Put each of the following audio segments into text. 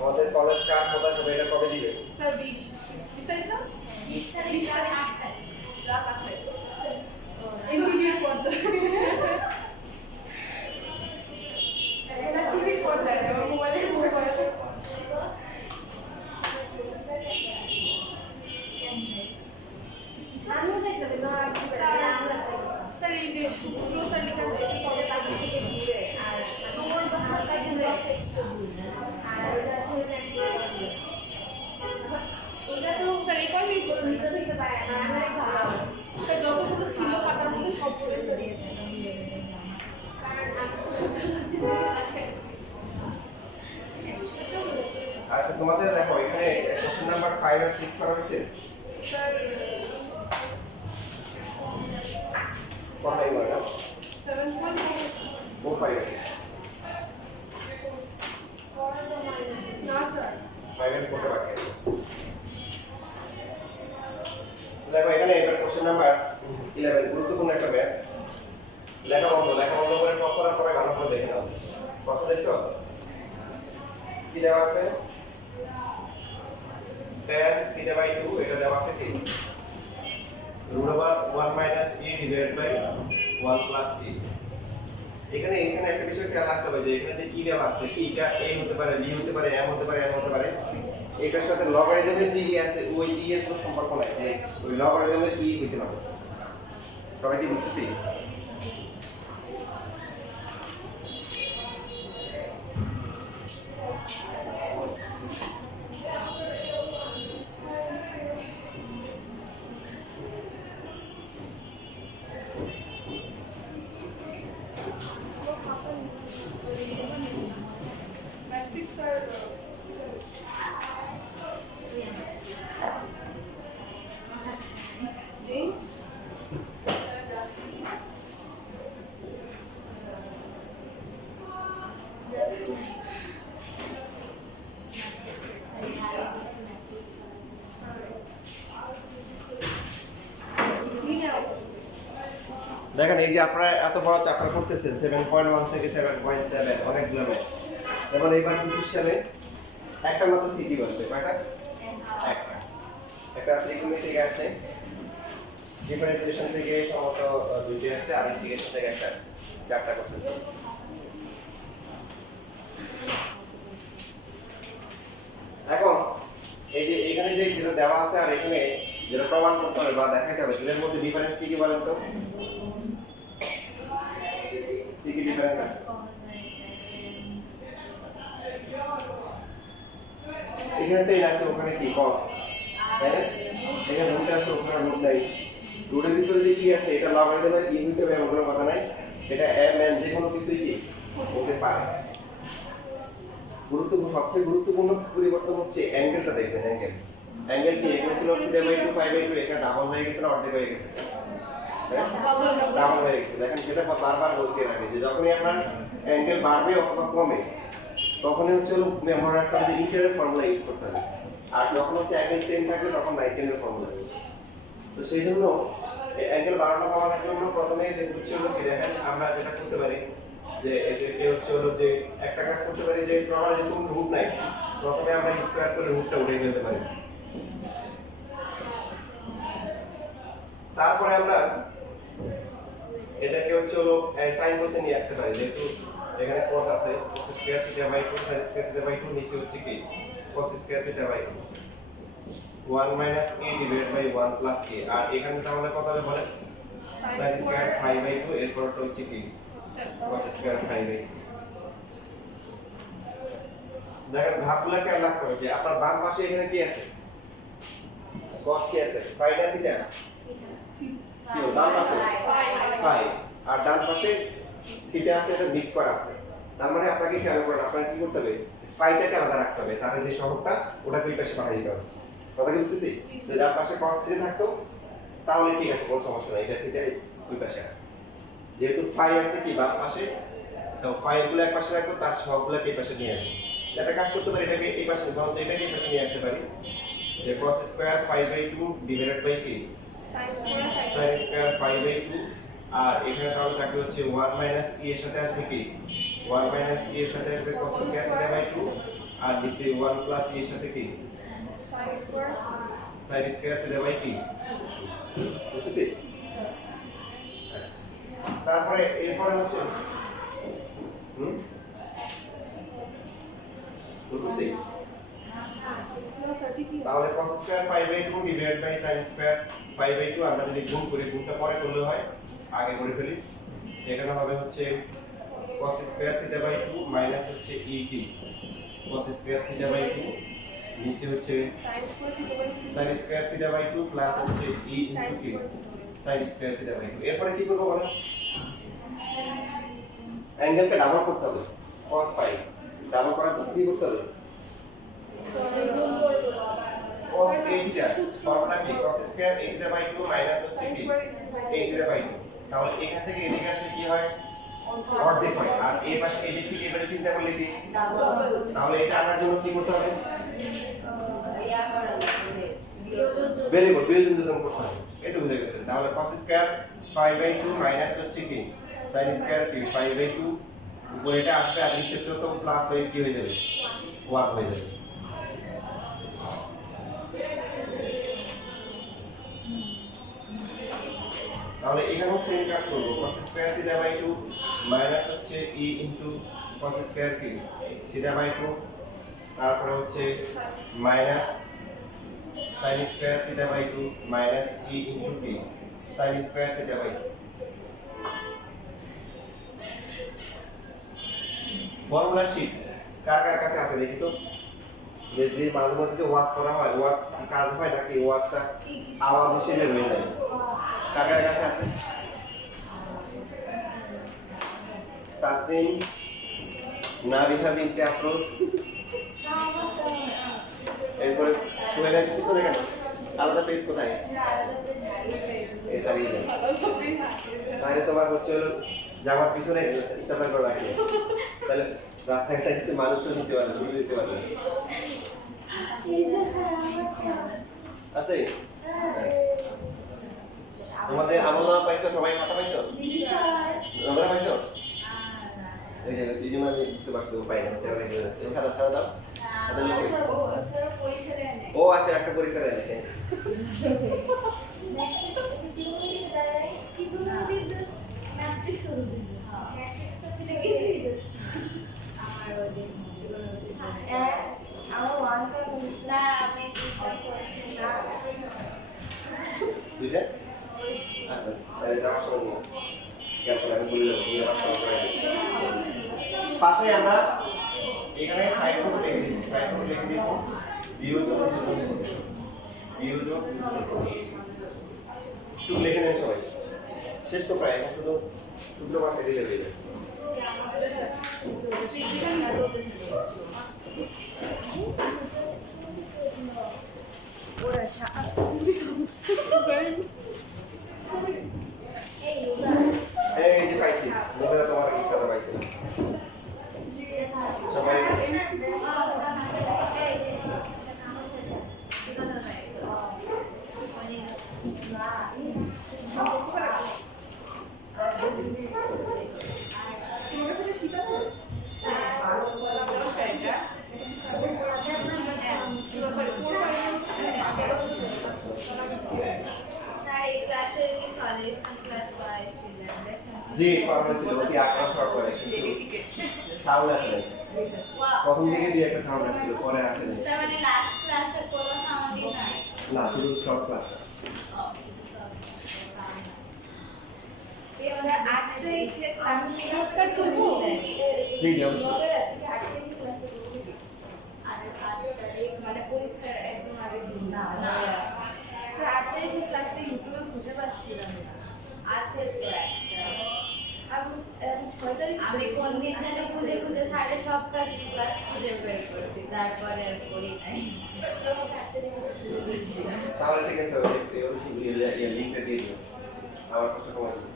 আমাদের কলেজ কার কোথায় হবে এটা কবে দিবে? স্যার 20 তারিখ না? 20 তারিখ রাত 8টায়। চিকির পর্দা। এটা চিকির পর্দা আমার মোবাইলের মোবাইল। আমিও যাইতে হবে না স্যার এই যে সূত্র স্যার লেখা এটা সবার কাছে থেকে দিয়ে আর তোমার বাসার থেকে যথেষ্ট দূর আর ওটা আছে এটা তো স্যার এই কয় মিনিট বসে সুইচ হইতে পারে না আমার ভালো স্যার যতগুলো ছিল খাতার মধ্যে সব পড়ে স্যার কারণ আমি আচ্ছা তোমাদের দেখো এখানে কোশ্চেন নাম্বার 5 আর 6 করা হয়েছে। স্যার কোনটাই করে না 7.4 4 5 আছে না স্যার 5 এর কোনটা বাকি আছে? দেখো এখানে এটা কোশ্চেন নাম্বার 11 গুরুত্বপূর্ণ একটা ম্যাথ। লেখা বন্ধ করে প্রশ্নটা পরে ভালো করে দেখে নাও। প্রশ্ন দেখছো কি দেওয়া আছে? tan theta by 2 এটা দেওয়া আছে কি root over 1 minus e divided by 1 plus e। এখানে একটা বিষয় খেয়াল রাখতে হবে যে এখানে যে e দেওয়া আছে এটা a হতে পারে b হতে পারে m হতে পারে n হতে পারে। এটার সাথে লগারিদমের যে e আছে ওই e এর কোনো সম্পর্ক নাই, যে ওই লগারিদমের e হতে পারে। সবাই কি বুঝতেছি? ম্যাট্রিক্স স্যার এই দেখেন এই যে আপনারা এত বড় চ্যাপ্টার করতেছেন 7.1 থেকে 7.7 অনেকগুলো ম্যাথ। যেমন এইবার 25 সালে একটা মাত্র সিটি বসছে, কয়টা? একটা ত্রিকোণমিতি থেকে আসছে, ডিফারেন্সিয়েশন থেকে সম্ভবত দুইটি আসছে, আর ইন্টিগ্রেশন থেকে একটা চারটা কোশ্চেন। এখন এই যে এখানে যে যেটা দেওয়া আছে আর এখানে যেটা প্রমাণ করতে হবে বা দেখাতে হবে এর মধ্যে ডিফারেন্স কি বলেন তো? কি ডিফারেন্স আছে? এখানে টেন আছে, ওখানে কি cos, তাই না? এখানে রুট আছে, ওখানে রুট নাই। রুটের ভিতরে যে কি আছে এটা লগারিদমের ই হইতে হবে এমন কোনো কথা নাই। এটা m n যে কোনো কিছুই কি হতে পারে। সবচেয়ে গুরুত্বপূর্ণ পরিবর্তন হচ্ছে অ্যাঙ্গেলটা দেখবেন। অ্যাঙ্গেল কি এখানে ছিল থিটা বাই 2 5 বাই 2, এখানে ডাবল হয়ে গেছে না অর্ধেক হয়ে গেছে? ডাবল হয়ে গেছে। দেখেন সেটা বারবার বলছি এর আগে যে যখনই আপনার অ্যাঙ্গেল বাড়বে অথবা কমে তখনই হচ্ছে হলো মনে রাখতে হবে যে ইন্টারের ফর্মুলা ইউজ করতে হবে, আর যখন হচ্ছে অ্যাঙ্গেল সেম থাকবে তখন রাইটেনের ফর্মুলা। তো সেই জন্য অ্যাঙ্গেল বাড়ানো কমানোর জন্য প্রথমে হচ্ছে হলো কি দেখেন আমরা যেটা করতে পারি যে এদেরকে হচ্ছে হলো যে একটা কাজ করতে পারি যে প্রমাণে যেহেতু কোনো রুট নাই প্রথমে আমরা স্কোয়ার করে রুটটা উঠিয়ে ফেলতে পারি। তারপরে আমরা এদেরকে হচ্ছে হলো সাইন কোসে নিয়ে আসতে পারি, যেহেতু এখানে cos আছে cos square theta by 2 sin square theta by 2 নিচে হচ্ছে কি cos square theta by 2 1 minus a divided by 1 plus a। আর এখানে তাহলে কত হবে বলেন? sin স্কয়ার 5 বাই 2 এর পরটা হচ্ছে কি cos স্কয়ার 5 বাই 2। দেখেন ধাপগুলো খেয়াল রাখতে হবে যে আপনার বাম পাশে এখানে কি আছে? cos কি আছে? phi না থিটা? কি বাম পাশে phi, আর ডান পাশে থিটা আছে, এটা মিক্স করা আছে। তার মানে আপনাকে খেয়াল করেন আপনাকে কি করতে হবে? ফাইটাকে আলাদা রাখতে হবে, তাহলে যে সহগটা ওটাকে ওই পাশে পাঠিয়ে দিতে হবে। কথা কি বুঝতেছি? যদি যার পাশে cos থিটা থাকতো তাহলে ঠিক আছে, কোনো সমস্যা নাই, এটা থিটা ওই পাশে আছে। যেহেতু ফাই আছে কি বাম পাশে, তো ফাই গুলো এক পাশে রাখবো, তার সহগগুলোকে এই পাশে নিয়ে আসবো। একটা কাজ করতে পারি, এটাকে এই পাশে বরং এটাকে এই পাশে নিয়ে আসতে পারি যে cos square 5 by 2 divided by কি sin স্কয়ার 5 বাই 2 আর এখানে তাহলে থাকবে হচ্ছে 1 মাইনাস ই এর সাথে আসবে কি 1 মাইনাস ই এর সাথে আসবে cos স্কয়ার থিটা বাই 2 আর নিচে 1 প্লাস ই এর সাথে কি sin square sin square theta by কি বুঝছিস আচ্ছা তারপরে এরপরে হচ্ছে বুঝছিস না স্যার কি তাহলে cos square 5/2 divide by sin square 5/2 আমরা যদি গুণ করি গুণটা পরে করলে হয় আগে করে ফেলি এখানে হবে হচ্ছে cos square theta by 2 minus হচ্ছে e কি cos স্কয়ার থিটা বাই 2 নিচে হচ্ছে sin square theta by 2 sin square theta by 2 plus হচ্ছে e ইনটু কি sin স্কয়ার থিটা বাই 2 এরপরে কি করব বলেন অ্যাঙ্গেলকে ডাবল করতে হবে cos পাই ডাবল করার জন্য কি করতে হবে cos a থিটা ফর্মুলা কি cos square a theta by 2 minus হচ্ছে কি a থিটা বাই 2 তাহলে এখান থেকে এদিকে আসলে কি হয় অর্ধেক হয় আর এই পাশে এই দিক থেকে এবারে চিন্তা করলে কি তাহলে এটা আনার জন্য কি করতে হবে ভেরি গুড বিয়োজন যোজন করতে হবে এটা বুঝে গেছেন তাহলে cos স্কয়ার 5/2 মাইনাস হচ্ছে কি sin স্কয়ার কি 5/2 উপরে এটা আসবে আর নিচে তো প্লাস হয়ে কি হয়ে যাবে 1 হয়ে যাবে তাহলে এখানেও সেম কাজ করব cos square theta by 2 minus হচ্ছে e ইনটু cos স্কয়ার কি থিটা বাই 2 তারপরে হচ্ছে minus sin square theta by 2 minus e into কি sin square theta by 2 formula sheet কার কার কাছে আছে দেখি তো যে মাঝে মধ্যে যে ওয়াশ করা হয় ওয়াশ কাজ হয় নাকি ওয়াশটা আওয়াজ হিসেবে রয়ে যায় কার কার কাছে আছে তাসনিম নাবিহা বিনতে আফরোজ এরপরে সোহেলের পিছনে কেন আলাদা পেজ কোথায় এই দাঁড়িয়ে যায় তাহলে তোমার হচ্ছে হলো জামার পিছনে স্টাম্পার করে রাখলে তাহলে রাস্তাঘাটে কিছু মানুষও নিতে পারবে তুমি দিতে পারবে আছে তোমাদের আমলনামা পাইছো সবাই খাতা পাইছো আমরা পাইছো এই যে জিজু মানে বুঝতে পারছো পাই না চালা গেছে তুমি খাতা ছাড়া দাও খাতা লিখে ও আচ্ছা একটা পরীক্ষা দেয় হ্যাঁ দুইটা আচ্ছা তাহলে যাওয়ার সময় নিয়ে খেয়াল করে আমি বলে দেবো তুমি আমার সঙ্গে করে পাশে আমরা এখানে সাইড কোড লিখে দিচ্ছি সাইড কোড লিখে দিব বিয়োজন একটু লিখে নেন সবাই শেষ তো প্রায় এখন শুধু দুটো মাথায় দিলে হয়ে যাবে এই যে পাইছি নোবেলা তোমার কি কথা পাইছি সবাই জি পারবে ছিল অতি আকর্ষক করে কিন্তু সাউন্ড আসে প্রথম দিকে দিয়ে একটা সাউন্ড আসছিল পরে আসে না মানে লাস্ট ক্লাসে কোনো সাউন্ডই নাই না শুধু শর্ট ক্লাস জি জি অবশ্যই মানে পরীক্ষার একদম আগে দিন না 8 তারিখে ক্লাসে ইউটিউবে খুঁজে পাচ্ছিলাম না আর সে আমি কোন দিন জানি খুঁজে খুঁজে সাড়ে সব ক্লাস খুঁজে বের করছি তারপরে আর করি নাই তাহলে ঠিক আছে ওই লিংকটা দিয়ে দিও আমার কষ্ট কমাই দিও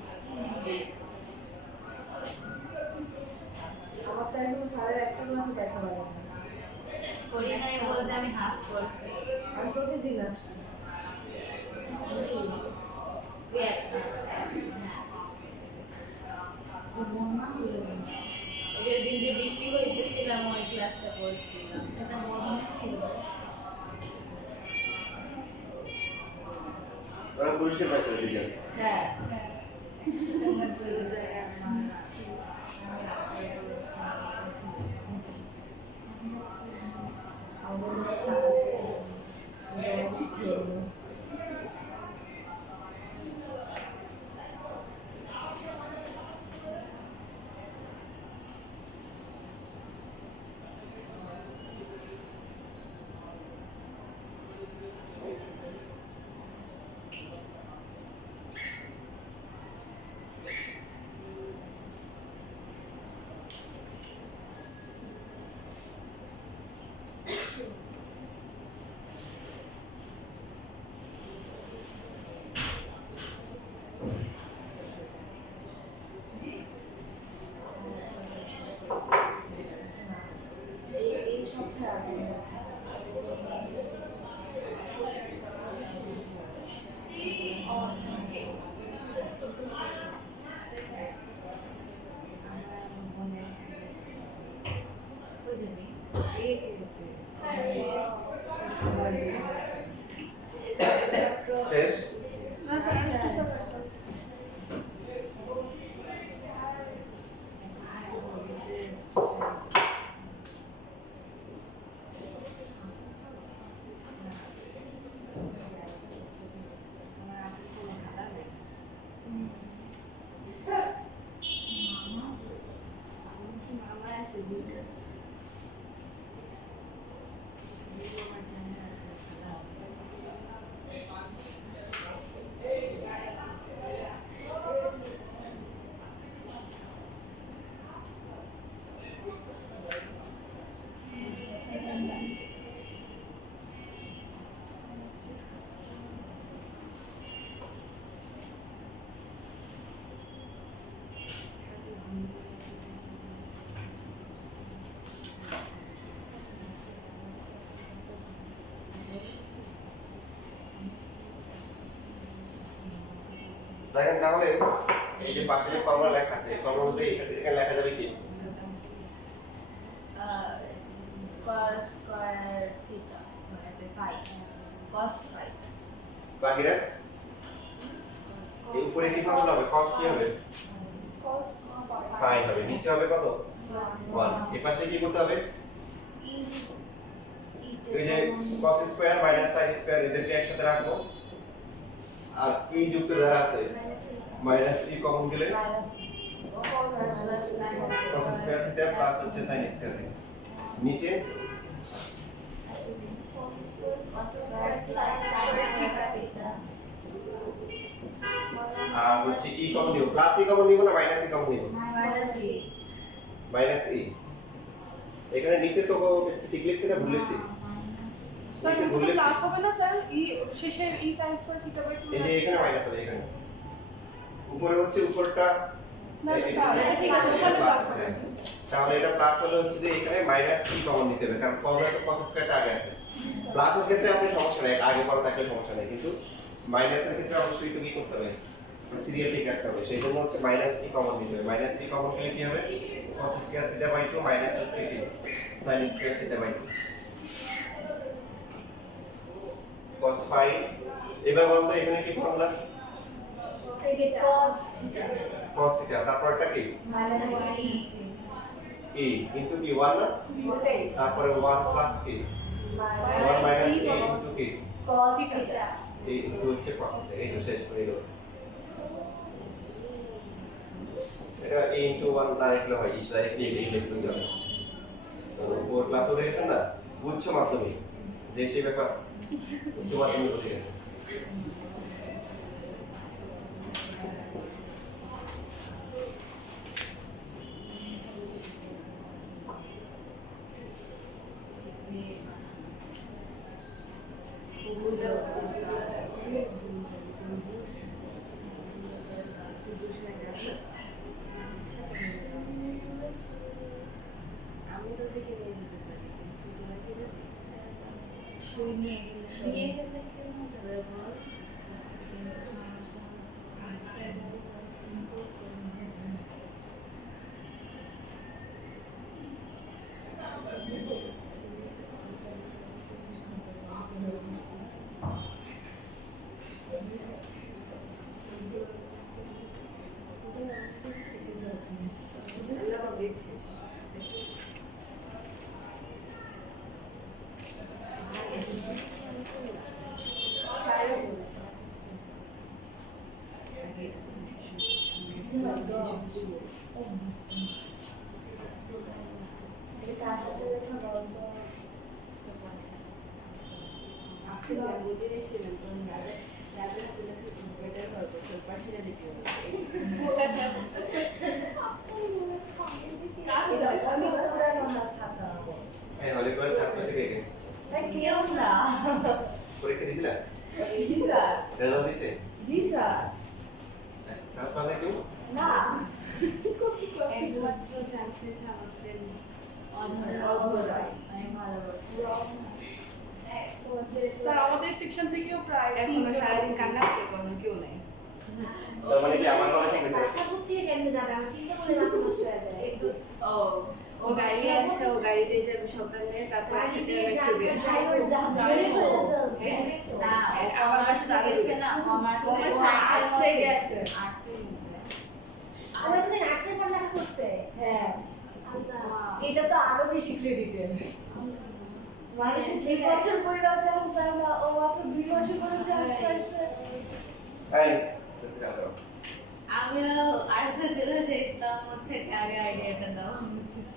আমার তো একদম সাড়ে একটা ক্লাসে দেখা হয়েছে করি নাই বলতে আমি হাফ করছি আমি প্রতিদিন আসছি পুরস্কার পাইছেন দুইজন। হ্যাঁ এই সপ্তাহে শেষ। না স্যার একটু স্যার মামা আছে দুটো দেখেন তাহলে এই যে পাশে যে ফর্মুলা লেখা আছে ফর্মুলার মধ্যে এখানে লেখা যাবে কি cos square theta মানে phi cos phi বাকিরা এই উপরে কি ফর্মুলা হবে cos কি হবে cos phi হবে নিচে হবে কত 1 এই পাশে কি করতে হবে এই যে cos square minus sin square এদেরকে একসাথে রাখবো আর এই যুক্ত যারা আছে মাইনাস e কমন গেলে cos স্কয়ার থিটা প্লাস হচ্ছে sin স্কয়ার থিটা নিচে আর হচ্ছে e কমন নিব প্লাস e কমন নিব না মাইনাস e কমন নিব মাইনাস e এখানে নিচে তো ঠিক লিখছি না ভুল লিখছি স্যার নিচে ভুল কিন্তু লিখছি ক্লাস হবে না স্যার ই শেষে ই সাইন স্কয়ার থিটা বাই 2 এই যে এখানে মাইনাস হবে এখানে উপরে হচ্ছে উপরটা না স্যার ঠিক আছে ওখানে ক্লাস হবে তাহলে এটা প্লাস হলে হচ্ছে যে এখানে মাইনাস e কমন নিতে হবে কারণ ফর্মুলা তো cos স্কয়ারটা আগে আছে প্লাসের ক্ষেত্রে আপনি সমস্যা নাই এটা আগে পরে থাকলে সমস্যা নাই কিন্তু মাইনাসের ক্ষেত্রে অবশ্যই তো কি করতে হবে সিরিয়াল ঠিক রাখতে হবে সেই জন্য হচ্ছে মাইনাস e কমন নিতে হবে মাইনাস e কমন গেলে কি হবে cos square theta by 2 minus হচ্ছে কি sin square theta by 2 cos phi এবার বলতো এখানে কি formula cos theta cos theta তারপরটা কি minus e ইনটু কি 1 না তারপরে 1 প্লাস কি 1 মাইনাস e ইনটু কি cos theta এই ইনটু হচ্ছে cos এই তো শেষ হয়ে গেল এটা a ইনটু 1 ডাইরেক্টলি হয় ইস ডাইরেক্টলি এই লিখতে যাবে তো ওর ক্লাস হয়ে গেছে না উচ্চ মাধ্যমিক যে সেই ব্যাপার উচ্চ মাধ্যমিক হয়ে গেছে আমি তো দেখে নিয়ে যেতে পারি কিন্তু তোরা কি তুই নিয়ে গেলে কেমন যাবে বল আপনি বুঝে দিয়েছিলেন কোন যাদের যাদের তুলে বেটার করবো তোর পাশে দেখে হ্যাঁ হলে করে সাকসেস কে কে পরীক্ষা দিছিলা জি স্যার রেজাল্ট দিছে জি স্যার ক্লাস পাবে কেউ একমাত্র চান্সেস আমার ফ্রেন্ড আমি ভালোবাসি স্যার আমাদের সেকশন থেকেও প্রায় এখনো সারাদিন কান্না করে কোনো কেউ নাই তার মানে কি আমার কথা ঠিক আছে আশাপুর থেকে কেন যাবে আমি চিন্তা করে মাথা নষ্ট হয়ে যায় একটু ও গাড়ি আসছে ও গাড়িতে যাবে সকালে তারপর বাড়ি সেটা দিয়ে একটু দিয়ে ড্রাইভার যা বের হয়ে যাবে না আমার বাসা গেছে না কমার্স আর্টসে আর্টসে গেছে আর্টসে গেছে আমার মনে হয় আর্টসের পড়ালেখা করছে হ্যাঁ আল্লাহ এটা তো আরো বেশি ক্রেডিটেড মানুষের যে বছর পরে চান্স পায় না ও মাত্র 2 বছর পরে চান্স পাইছে এই আমিও আর্টসে চলে যাই তার মধ্যে আগে আইডিয়াটা দেওয়া উচিত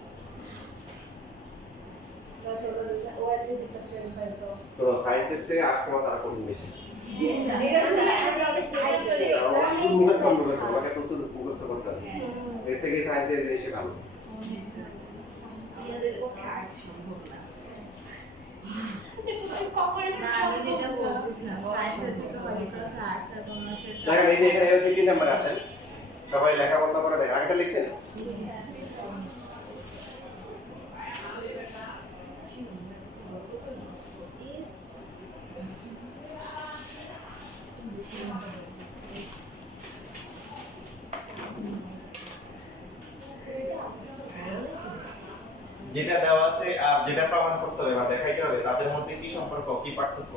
তো সায়েন্সের চেয়ে আর্টস মত আর কোন বেশি মুখস্থ তোমাকে প্রচুর মুখস্থ করতে হবে এর থেকে সায়েন্সের এসে ভালো আমাদের পক্ষে আর্ট সম্ভব না না আমি যেটা বলতেছিলাম সায়েন্সের থেকে হলিক্রস আর্টস আর কমার্সের দেখেন এই যে এখানে 15 নাম্বার আসেন সবাই লেখা বন্ধ করে দেখেন আগেটা লিখছেন যেটা দেওয়া আছে আর যেটা প্রমাণ করতে হবে বা দেখাইতে হবে তাদের মধ্যে কি সম্পর্ক কি পার্থক্য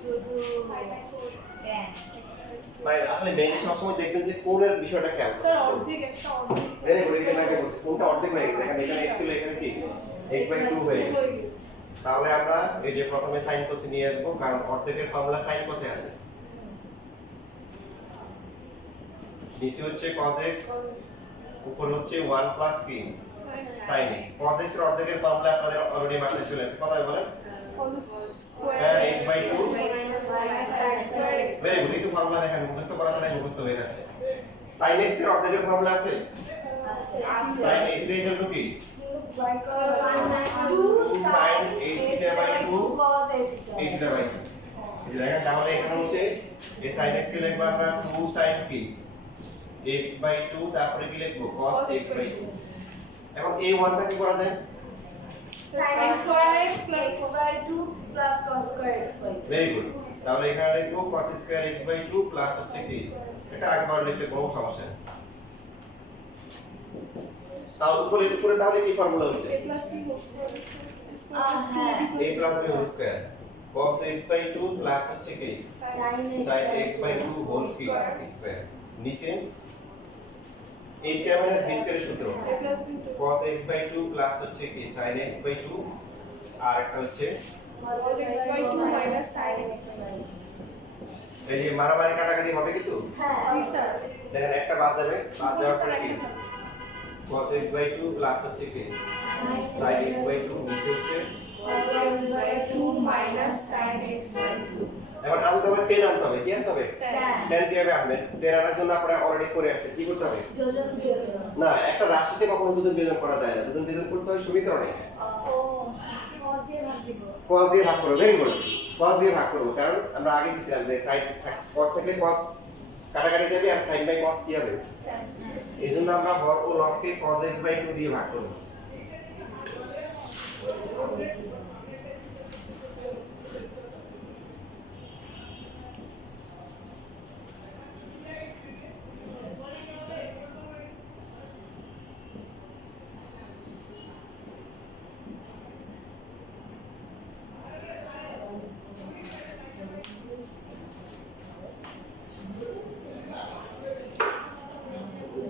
শুধু জ্ঞান ভাই আপনি বেঞ্চে সবসময় দেখবেন যে কোণের বিষয়টা খেয়াল স্যার অর্ধেক একটা অর্ধেক ভেরি গুড এখানে আগে বলছি কোনটা অর্ধেক হয়ে গেছে এখানে এখানে x ছিল এখানে কি x/2 হয়ে গেছে তাহলে আমরা এই যে প্রথমে sin cos নিয়ে আসব কারণ অর্ধেকের ফর্মুলা sin cos এ আছে নিচে হচ্ছে cos x উপরে হচ্ছে 1 প্লাস কি sin x cos x এর অর্ধেকের ফর্মুলা আপনাদের অলরেডি মাথায় চলে আসছে কথা বলেন স্কয়ার x/2 ভেরি গুড এই তো ফর্মুলা দেখেন মুখস্থ করা ছাড়াই মুখস্থ হয়ে যাচ্ছে sin x এর অর্ধেকের ফর্মুলা আছে sin x এর ইকুয়াল টু কি 2 sin 8/2 8/2 এই যে দেখেন তাহলে এখানে হচ্ছে এই sin x কে লিখব আমরা 2 sin কি x/2 তারপরে কি লিখব cos x/2 এখন এই 1 টা কি করা যায় ভেরি গুড তাহলে এখানে লিখব cos স্কয়ার x/2 প্লাস হচ্ছে কি এটা একবার লিখতে কোনো সমস্যা নেই তাও উপরে তাহলে কি ফর্মুলা হচ্ছে a plus b whole square cos x/2 plus হচ্ছে কি sin x/2 হোল স্কয়ার নিচে a স্কয়ার মাইনাস b স্কয়ারের সূত্র cos x/2 প্লাস হচ্ছে কি sin x/2 আর একটা হচ্ছে এই যে মারামারি কাটাকাটি হবে কিছু দেখেন একটা বাদ যাবে বাদ যাওয়ার পরে কি cos x/2 প্লাস হচ্ছে কি sin x/2 নিচে হচ্ছে এখন আনতে হবে 10 আনতে হবে কি আনতে হবে 10 দিয়ে আনবেন 10 আনার জন্য আপনারা অলরেডি করে আসছে কি করতে হবে না একটা রাশিতে কখনো যোজন বিয়োজন করা যায় না যোজন বিয়োজন করতে হয় সমীকরণে cos দিয়ে ভাগ করো ভেরি গুড cos দিয়ে ভাগ করব কারণ আমরা আগে শিখছিলাম যে sin cos থাকলে cos কাটাকাটি যাবে আর sin বাই cos কি হবে এইজন্য আমরা হর ও লবকে cos x/2 দিয়ে ভাগ করব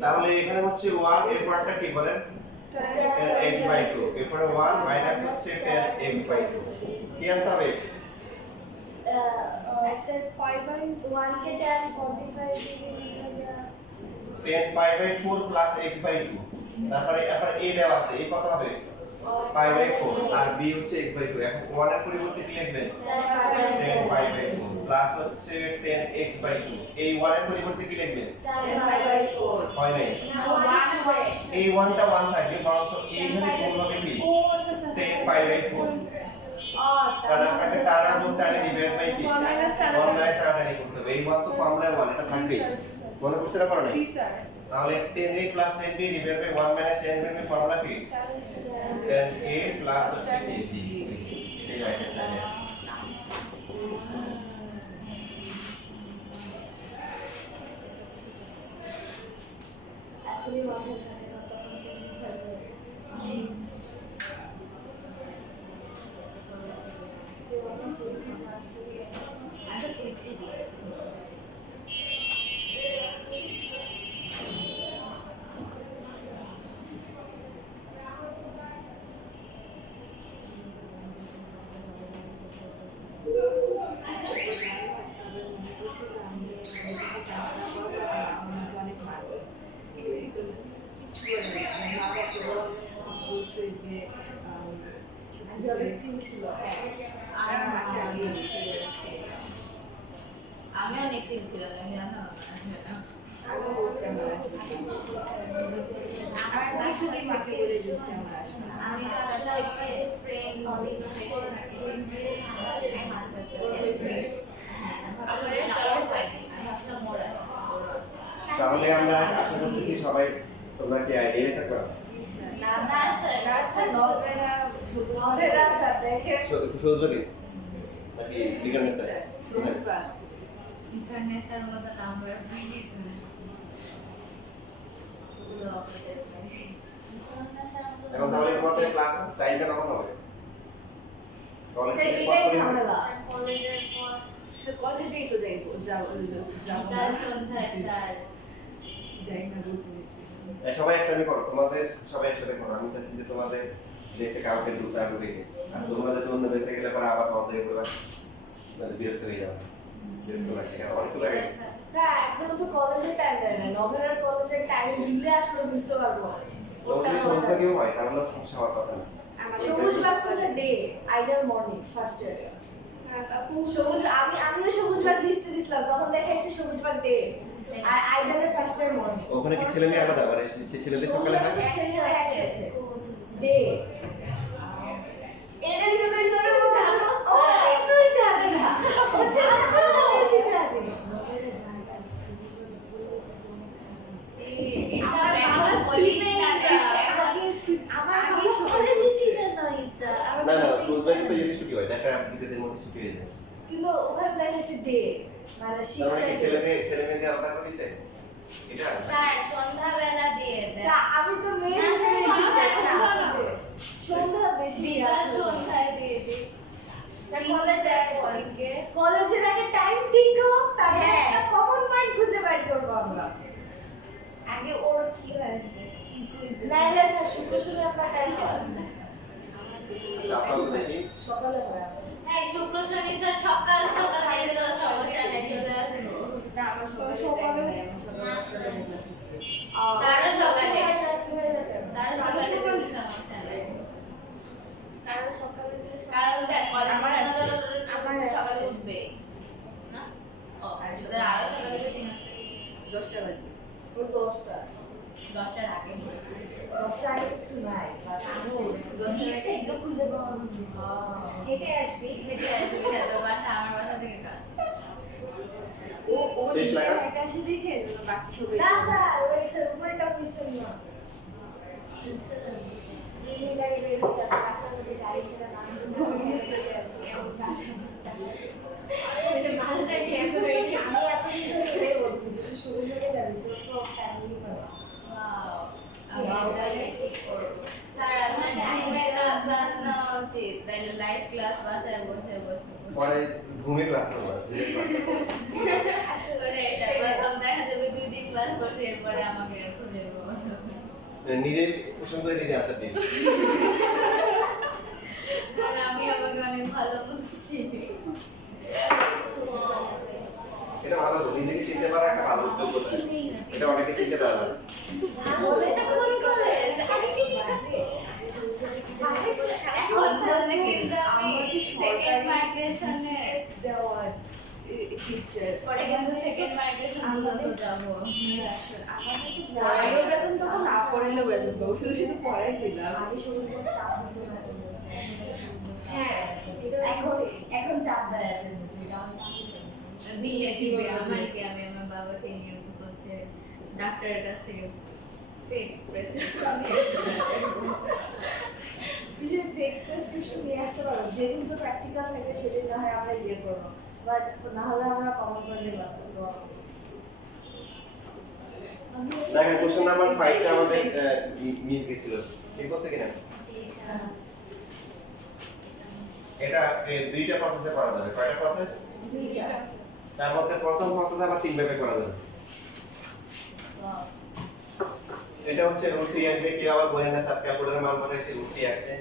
তাহলে এখানে হচ্ছে 1 এর পরটা কি বলেন 10x/2 এরপরে 1 মাইনাস হচ্ছে 10x/2 কি আনতে হবে 10 pi by 4 plus x by 2 তারপরে আপনার a দেওয়া আছে a কত হবে পাই বাই 4 আর b হচ্ছে x বাই 2 এখন 1 এর পরিবর্তে কি লিখবেন 10 পাই বাই 4 প্লাস হচ্ছে 10x বাই 2 এই 1 এর পরিবর্তে কি লিখবেন 10/4 হয় নাই এই 1 টা 1 থাকবে বরঞ্চ এইখানে কোন হবে কি 10 পাই বাই 4 কারণ আপনাকে টানা যোগ টানে ডিভাইড বাই কি 1 মাইনাস টানা টানি করতে হবে এই 1 তো ফর্মুলায় 1 এটা থাকবে মনে করছে না পারো না জি স্যার তাহলে 10a plus 10b divide by 1 minus 10b এর ফর্মুলা কি 10a প্লাস হচ্ছে কি এই রাইট সাইডে এখনই মাঝে থাকে না তখন আমি অনেক চিল ছিল আমি জানতাম না। আমি আসলে ফ্রেন্ড অনেক তাহলে আমরা আশা করতেছি সবাই তোমরা কি আইডিয়া থাকবে না স্যার নভেরা নভেরা স্যার দেখে সহজভাবে নাকি লিগারেন্স স্যার ইন্টারনেশনাল মতো নাম্বার পাইনি স্যার এখন তাহলে তোমাদের ক্লাস টাইমটা কখন হবে কলেজ থেকে এটাই কতদিন ঝামেলা কলেজের পর কলেজেই তো যাইবো যাব কাল সন্ধ্যায় স্যার যাই না বলতে দিচ্ছি সবাই একটা করো তোমাদের সবাই একসাথে করো আমি চাচ্ছি যে তোমাদের বেসে কাউকে ঢুকতে আগে দেখে আর তোমরা যদি অন্য বেসে গেলে পরে আবার বন্ধ হয়ে পড়বে মানে বিরক্ত হয়ে যাবে বিরক্ত লাগে অনেক লাগে স্যার এখনো তো কলেজের টাইম দেয় না নভেরার কলেজের টাইম দিলে আসলে বুঝতে পারবো যদি সমস্যা কেউ হয় তাহলে সমস্যা হওয়ার কথা না সবুজ বাগ তো sir day ideal morning first ইয়ারে সবুজ আমিও সবুজ বাগ লিস্টে দিছিলাম তখন দেখাইছে সবুজ বাগ ডে আর আইডিয়ালের ফার্স্ট ইয়ার মর্নিং ওখানে কি ছেলে মেয়ে আলাদা মানে ছেলেদের সকালে হয় একসাথে ডে এটা লিখে ধরে ও কিছুই জানে না ও জানে বেশি জানে না না সুজবাই তো যদি ছুটি হয় দেখা বিকেলের মধ্যে ছুটি হয়ে যায় কিন্তু ওখানে দেখাইছে ডে মানে তার মানে কি ছেলে মেয়েদের আলাদা করে দিছে এটা স্যার সন্ধ্যাবেলা দিয়ে দেন আমি তো মেয়ে না, হিসেবে সন্ধ্যা সন্ধ্যা বেশি বিকাল সন্ধ্যায় দিয়ে দিই কলেজে অনেকে কলেজের আগে টাইম ঠিক হোক তাহলে হ্যাঁ। একটা কমন পয়েন্ট খুঁজে বের করবো আমরা আগে ওর কি লাগবে নাইলে স্যার শুক্র শুক্র আপনার টাইম সপ্তাহ দেখি সকালে হয় হ্যাঁ শুক্র শনি স্যার সকাল সকাল দিয়ে দিলে সমস্যা নেই চলে আসবো না আমার সকালে টাইম নেই আমার সকালে ক্লাস আছে তারও সকালে তার তারও সকালে দিলে সমস্যা নেই কারণ সকালে কারণ দেখ আমার আমার আছে। আমার আমার সকালে আছে। উঠবে না ও আর ওদের আরো সকালে কোচিং আছে 10টা বাজে ওর 10টা 10টার আগে 10টা আগে কিছু নাই বাট আমি ঠিক সে একটু খুঁজে পাওয়া যাবে হেঁটে আসবি হেঁটে আসবি হ্যাঁ তোর বাসা আমার বাসা থেকে কাছে ও ও শেষ লাগা? হেঁটে আসে দেখে বাকি সবাই না স্যার ওই স্যার উপরেটা মিশন না মিনি গাড়ি বের হয়ে যাবে রাস্তার মধ্যে গাড়ি ছিল না মাঝে যাই এখন আমি এত কিছু এটাই বলছি কিছু শুরু হয়ে যাবে তো ফ্যামিলি পাওয়া স্যার আপনার টাইমে ক্লাস নেওয়া উচিত তাইলে লাইভ ক্লাস বাসায় বসে বসে পরে ঘুমিয়ে ক্লাস করবো ওটাই স্যার প্রথম দেখা যাবে 2 দিন ক্লাস করছি এরপরে আমাকে খুঁজে বসে নিজে কোশ্চেন করে নিজে আনসার দিই আমি আমাকে অনেক ভালো বুঝছি এটা ভালো তো নিজেকে চিনতে পারা একটা ভালো উদ্যোগ হচ্ছে এটা অনেকে চিনতে পারে না বলে তো কোন কলেজ আমি চিনি না। এখন বললে কিন্তু আমি সেকেন্ড মাইগ্রেশনে দেওয়ার টিচার পরে কিন্তু সেকেন্ড মাইগ্রেশন পর্যন্ত যাবো। পড়াইও বেতন পাবো না পড়াইলেও বেতন পাবো শুধু শুধু পড়াই দিলাম আমি শুরু করতে চাপ দিতে পারি হ্যাঁ এখন চাপ দেয় দিয়ে দিবে আমার কি আমি আমার বাবাকে নিয়ে বলছে ডাক্তারের কাছে ফেক প্রেসক্রিপশন যে ফেক প্রেসক্রিপশন নিয়ে আসতে পারো যেদিন তো প্র্যাকটিক্যাল থাকে সেদিন না হয় আমরা ইয়ে করবো বাট না হলে আমরা কমন করে বাঁচতে পারবো দেখেন কোশ্চেন নাম্বার 5 টা আমাদের মিস গেছিল ঠিক আছে কিনা এটা দুইটা প্রসেসে করা যাবে কয়টা প্রসেস তার মধ্যে প্রথম প্রসেস আবার তিন ভাবে করা যাবে এটা হচ্ছে রুট 3 আসবে কি আবার বলেন না সাব ক্যালকুলেটরের মান পাঠাইছি রুট 3 আসছে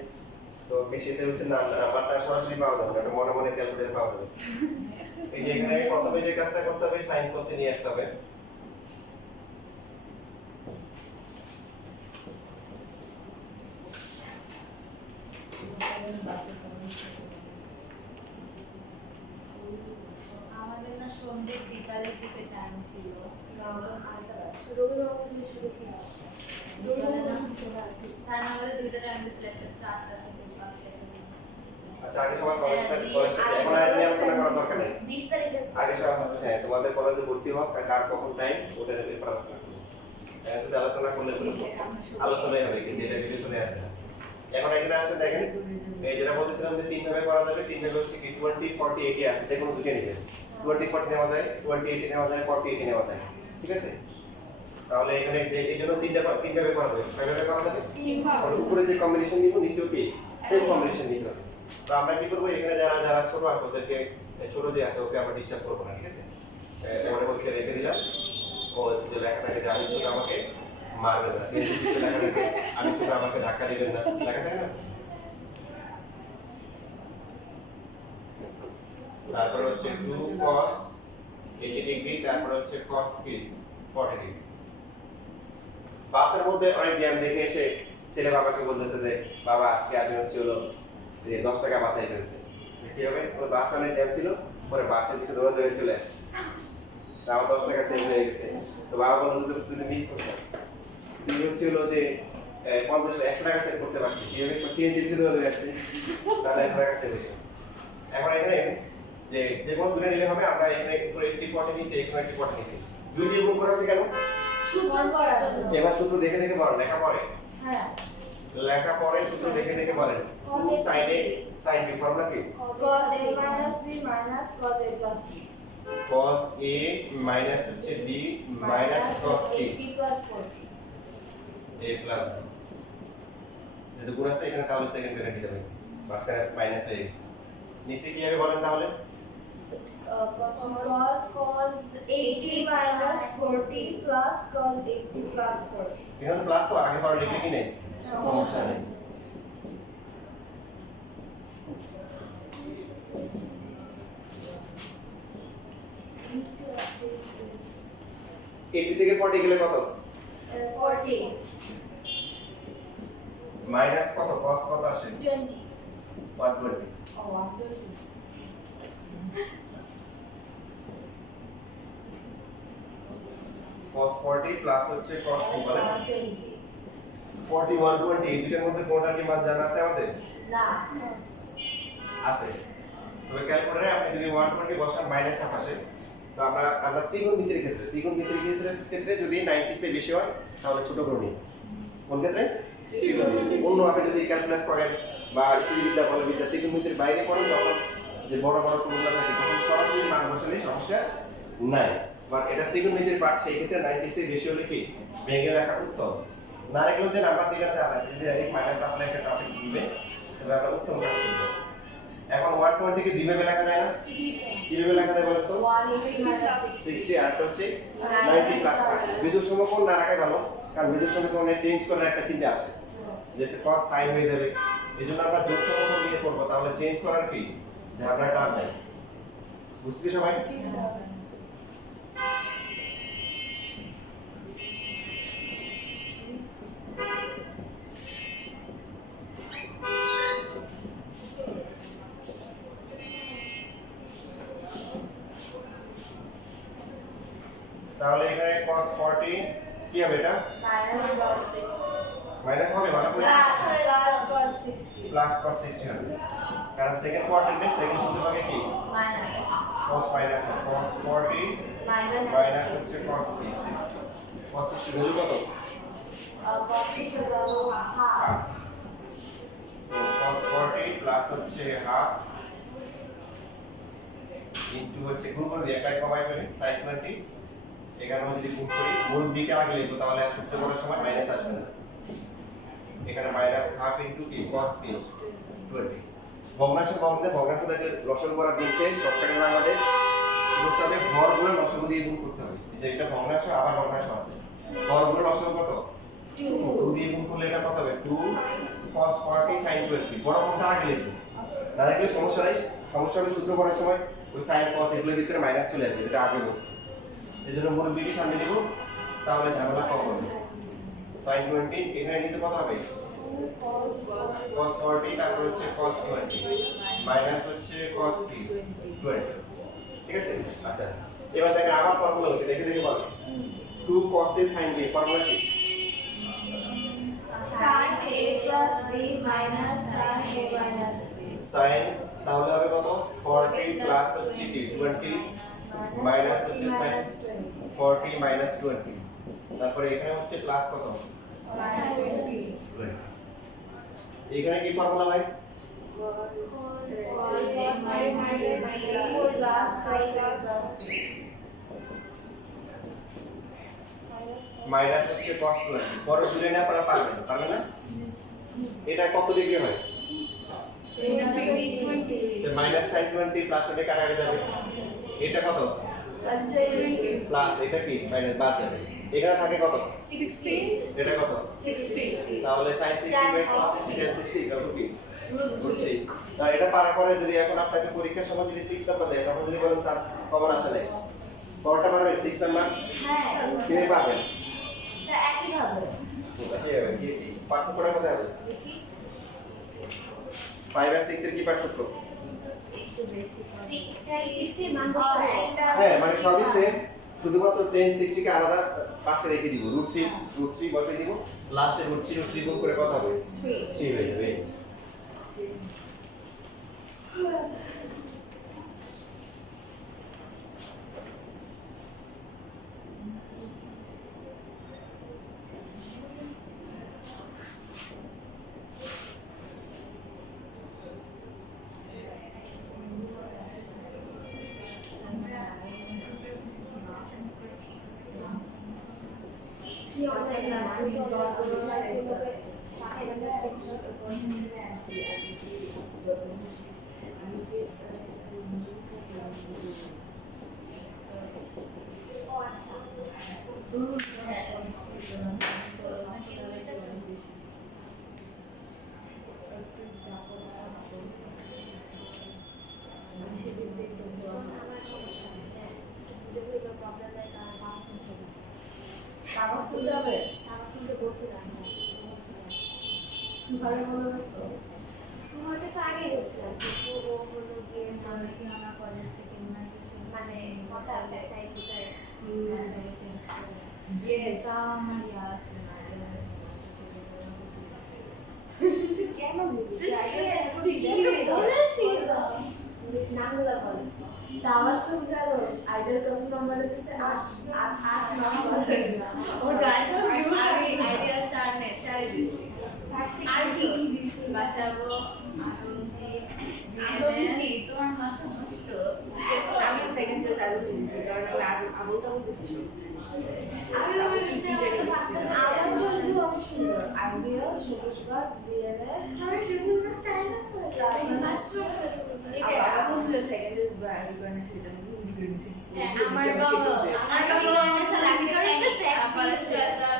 তো বেশিতে হচ্ছে না নাম্বারটা সরাসরি পাওয়া যাবে না এটা মনে মনে ক্যালকুলেটর পাওয়া যাবে এই যে এখানে প্রথমে যে কাজটা করতে হবে সাইন কোসে নিয়ে আসতে হবে আমাদের না সন্ধ্যে বিকালের দিকে টাইম ছিল রবিবার মধ্যে শুরু ছিল স্যার আমাদের দুইটা টাইম দিয়েছিল একটা 4টা থেকে 5টা আচ্ছা আগে সবার কলেজ এখন আর নিয়ে আলোচনা করার দরকার নেই 20 তারিখে আগে সব হ্যাঁ তোমাদের কলেজে ভর্তি হওয়া কার কখন টাইম ওটা নিয়ে আলোচনা করব তো আলোচনা করলে আলোচনাই হবে কিন্তু এটা ভিডিও চলে আসবে না এখন এখানে আসেন দেখেন এই যেটা বলতেছিলাম যে তিন ভাবে করা যাবে তিন ভাবে হচ্ছে কি 20 40 80 আছে যে কোনো দুটো নেবেন 20 40 নেওয়া যায় 20 80 নেওয়া যায় 40 80 নেওয়া যায় ঠিক আছে তাহলে এখানে যে এই জন্য তিন ভাবে করা যাবে কয় ভাবে করা যাবে আর উপরে যে কম্বিনেশন নিব নিচেও কি সেম কম্বিনেশন নিতে হবে তো আমরা কি করব এখানে যারা যারা ছোট আছে ওদেরকে ছোট যে আছে ওকে আমরা ডিস্টার্ব করব না ঠিক আছে এবারে হচ্ছে রেখে দিলাম ও যে লেখা থাকে যে আমি ছোট আমাকে মারবে না সেই কিছু লেখা থাকে আমি ছোট আমাকে ধাক্কা দিবেন না লেখা থাকে না তারপর হচ্ছে 2 cos 80 ডিগ্রি তারপর হচ্ছে cos কি 40 ডিগ্রি বাসের মধ্যে অনেক জ্যাম দেখে এসে ছেলে বাবাকে বলতেছে যে বাবা আজকে আমি হচ্ছে হলো যে 10 টাকা বাসায় ফেলছে কি হবে পুরো বাস অনেক জ্যাম ছিল পরে বাসের পিছনে দৌড়ে চলে আসছে তা আমার 10 টাকা সেভ হয়ে গেছে তো বাবা বলল তুই মিস করছিস তুই হচ্ছে হলো যে 100 টাকা সেভ করতে পারছিস কি হবে সিএনজি পিছনে দৌড়ে আসছে তাহলে 1 টাকা সেভ হতো এখন এখানে যে যে কোনো দূরে নিলে হবে আমরা এখানে পুরো 80 40 নিছি এখানে 80 40 নিছি দুই দিয়ে গুণ করা হচ্ছে কেন সূত্র করার জন্য এবার সূত্র দেখে দেখে বলেন লেখা পড়ে হ্যাঁ লেখা পড়ে সূত্র দেখে দেখে বলেন 2 sin a sin b formula কি cos a minus b minus cos a plus b cos a minus হচ্ছে b minus cos a 80 plus 40 a plus b যদি গুণ আছে এখানে তাহলে সেকেন্ড ব্র্যাকেট দিতে হবে মাঝখানে মাইনাস হয়ে গেছে নিচে কি হবে বলেন তাহলে cos 80 minus 40 plus cos 80 plus 40 এখানে প্লাস তো আগে পড়া লিখলে কি নেই সমস্যা নেই এইটি থেকে 40 গেলে কত 40 মাইনাস কত cos কত আসে 20 120 oh 120 cos 40 প্লাস হচ্ছে cos কি বলেন 120 40 120 এই দুটোর মধ্যে কোনটার কি মান জানা আছে আমাদের না আছে তবে ক্যালকুলেটরে আপনি যদি 120 বসান মাইনাস হাফ আসে তো আমরা ত্রিকোণমিতির ক্ষেত্রে যদি 90 এর বেশি হয় তাহলে ছোট করে নিই কোন ক্ষেত্রে ত্রিকোণমিতি অন্য আপনি যদি ক্যালকুলাস করেন বা স্থিতিবিদ্যা বলেন বিদ্যা ত্রিকোণমিতির বাইরে করেন তখন যে বড় বড় কোণগুলো থাকে তখন সরাসরি মান বসালে সমস্যা নাই বাট এটা ত্রিকোণমিতির পার্ট সেই ক্ষেত্রে 90 এর বেশি হলে কি ভেঙে লেখা উত্তম না রাখলেও যে নাম্বার দিবেন তা না যদি ডাইরেক্ট মাইনাস হাফ লেখে তাহলে দিবে তবে আমরা উত্তম কাজ করব এখন 120 কে দিবে লেখা যায় না কিভাবে লেখা যায় বলেন তো 180 minus 60 আর হচ্ছে 90 প্লাস বিজোড় সমকোণ না রাখাই ভালো কারণ বিজোড় সমকোণে চেঞ্জ করার একটা চিন্তা আসে যে cos sin হয়ে যাবে এজন্য আমরা জোড় সমকোণ দিয়ে করব তাহলে চেঞ্জ করার কি ঝামেলাটা আর নাই বুঝছি সবাই তাহলে এখানে cos 40 কি হবে এটা মাইনাস cos 60 মাইনাস হবে মানে প্লাস cos 60 প্লাস cos 60 হবে কারণ সেকেন্ড কোয়াড্রেন্টে সেকেন্ড সূত্র ভাগে কি minus cos minus cos 40 minus minus হচ্ছে cos 60 cos 60 ভ্যালু কত cos 60 হলো half so cos 40 প্লাস হচ্ছে half ইনটু হচ্ছে গুণ করে দিয়ে একটা কমাই ফেলি sin 20 এখানে যদি গুণ করি মূল দিকে আগে লিখব তাহলে সূত্র করার সময় মাইনাস আসবে না এখানে মাইনাস হাফ ইনটু কি cos 20 ভগ্নাংশ বলতে ভগ্নাংশ দেখলে লসাগু করার দিন শেষ শর্টকাটে বাংলাদেশ করতে হবে হরগুলো লসাগু দিয়ে গুণ করতে হবে এই যে এটা ভগ্নাংশ আবার ভগ্নাংশ আছে হরগুলো লসাগু কত 2 দিয়ে গুণ করলে এটা কত হবে 2 cos 40 sin 20 বড় কোনটা আগে লিখব না লিখলে সমস্যা নাই সমস্যা হবে সূত্র করার সময় ওই sin cos এগুলোর ভিতরে মাইনাস চলে আসবে যেটা আগে বলছি এজন্য মূল বিটি সামনে দেব তাহলে ঝামেলা কম হবে sin 20 এখানে নিচে কত হবে cos 40 তারপর হচ্ছে cos 20 মাইনাস হচ্ছে cos 20 ঠিক আছে আচ্ছা এবার দেখেন আবার ফর্মুলা হচ্ছে দেখে দেখে বল 2 cos a sin b formula কি sin a plus b minus sin a minus b sin তাহলে হবে কত 40 প্লাস হচ্ছে কি 20 মাইনাস হচ্ছে sin 40 মাইনাস 20 তারপরে এখানে হচ্ছে প্লাস কত sin 20 এখানে কি ফর্মুলা হয় cos a minus b plus sin a plus b minus হচ্ছে cos 20 পরে জুড়ে না আপনারা পারবেন না এটা কত ডিগ্রি হয় মাইনাস sin 20 প্লাস ওটা কাটা যাবে এটা কত প্লাস এটা কি মাইনাস বাদ যাবে এখানে থাকে কত 60 এটা কত 60 তাহলে sin 60 বাই cos 60 tan 60 কত কি বুঝছি আর এটা পারার পরে যদি এখন আপনাকে পরীক্ষার সময় যদি 6 নাম্বার দেয় তখন যদি বলেন স্যার কমন আসে নাই পরটা পারবেন 6 নাম্বার হ্যাঁ কিভাবে পারবেন স্যার একই ভাবে কি হবে কি পার্থক্যটা কোথায় হবে 5 আর 6 এর কি পার্থক্য একটু বেশি 60 মান বসাবো হ্যাঁ মানে সবই সেম শুধুমাত্র tan 60 কে আলাদা পাশে রেখে দিব √3 বসিয়ে দিব লাস্টে √3 গুণ করে কত হবে 3 হয়ে যাবে কি অনেক আছে কাগজ যাবে সুহারে বলে গেছো সুহারে তো আগে গেছিলাম কিন্তু ও হলো গিয়ে মানে কি আমার কলেজ থেকে মানে কথা চাইতে চাই চেঞ্জ করে এটা আমার ইয়া আছে না কেন নামগুলো বল তাওয়াসুম জানোস আইডল কপি নাম্বার হচ্ছে 8 নাম্বার ও ড্রাইভার আমি আইডিয়াল 4 নে 4 দিছি আর কি বাসাবো আনন্দি তোমার মাথা নষ্ট আমি সেকেন্ড ডে চালু দিয়েছি কারণ আমি আবুলটাও দিয়েছি আমি আমার কি কি জানি আমার চয়েসগুলো অনেক সুন্দর আইডিয়াল সবুজবাগ বিএলএস আমি সেগুলো চাই না এটা আবু ছিল সেকেন্ড ডে বাড়ি সেটা হিন্দি করে নিয়েছি আমার বাবা বিকারনেস লাগতে চাইছে কলেজ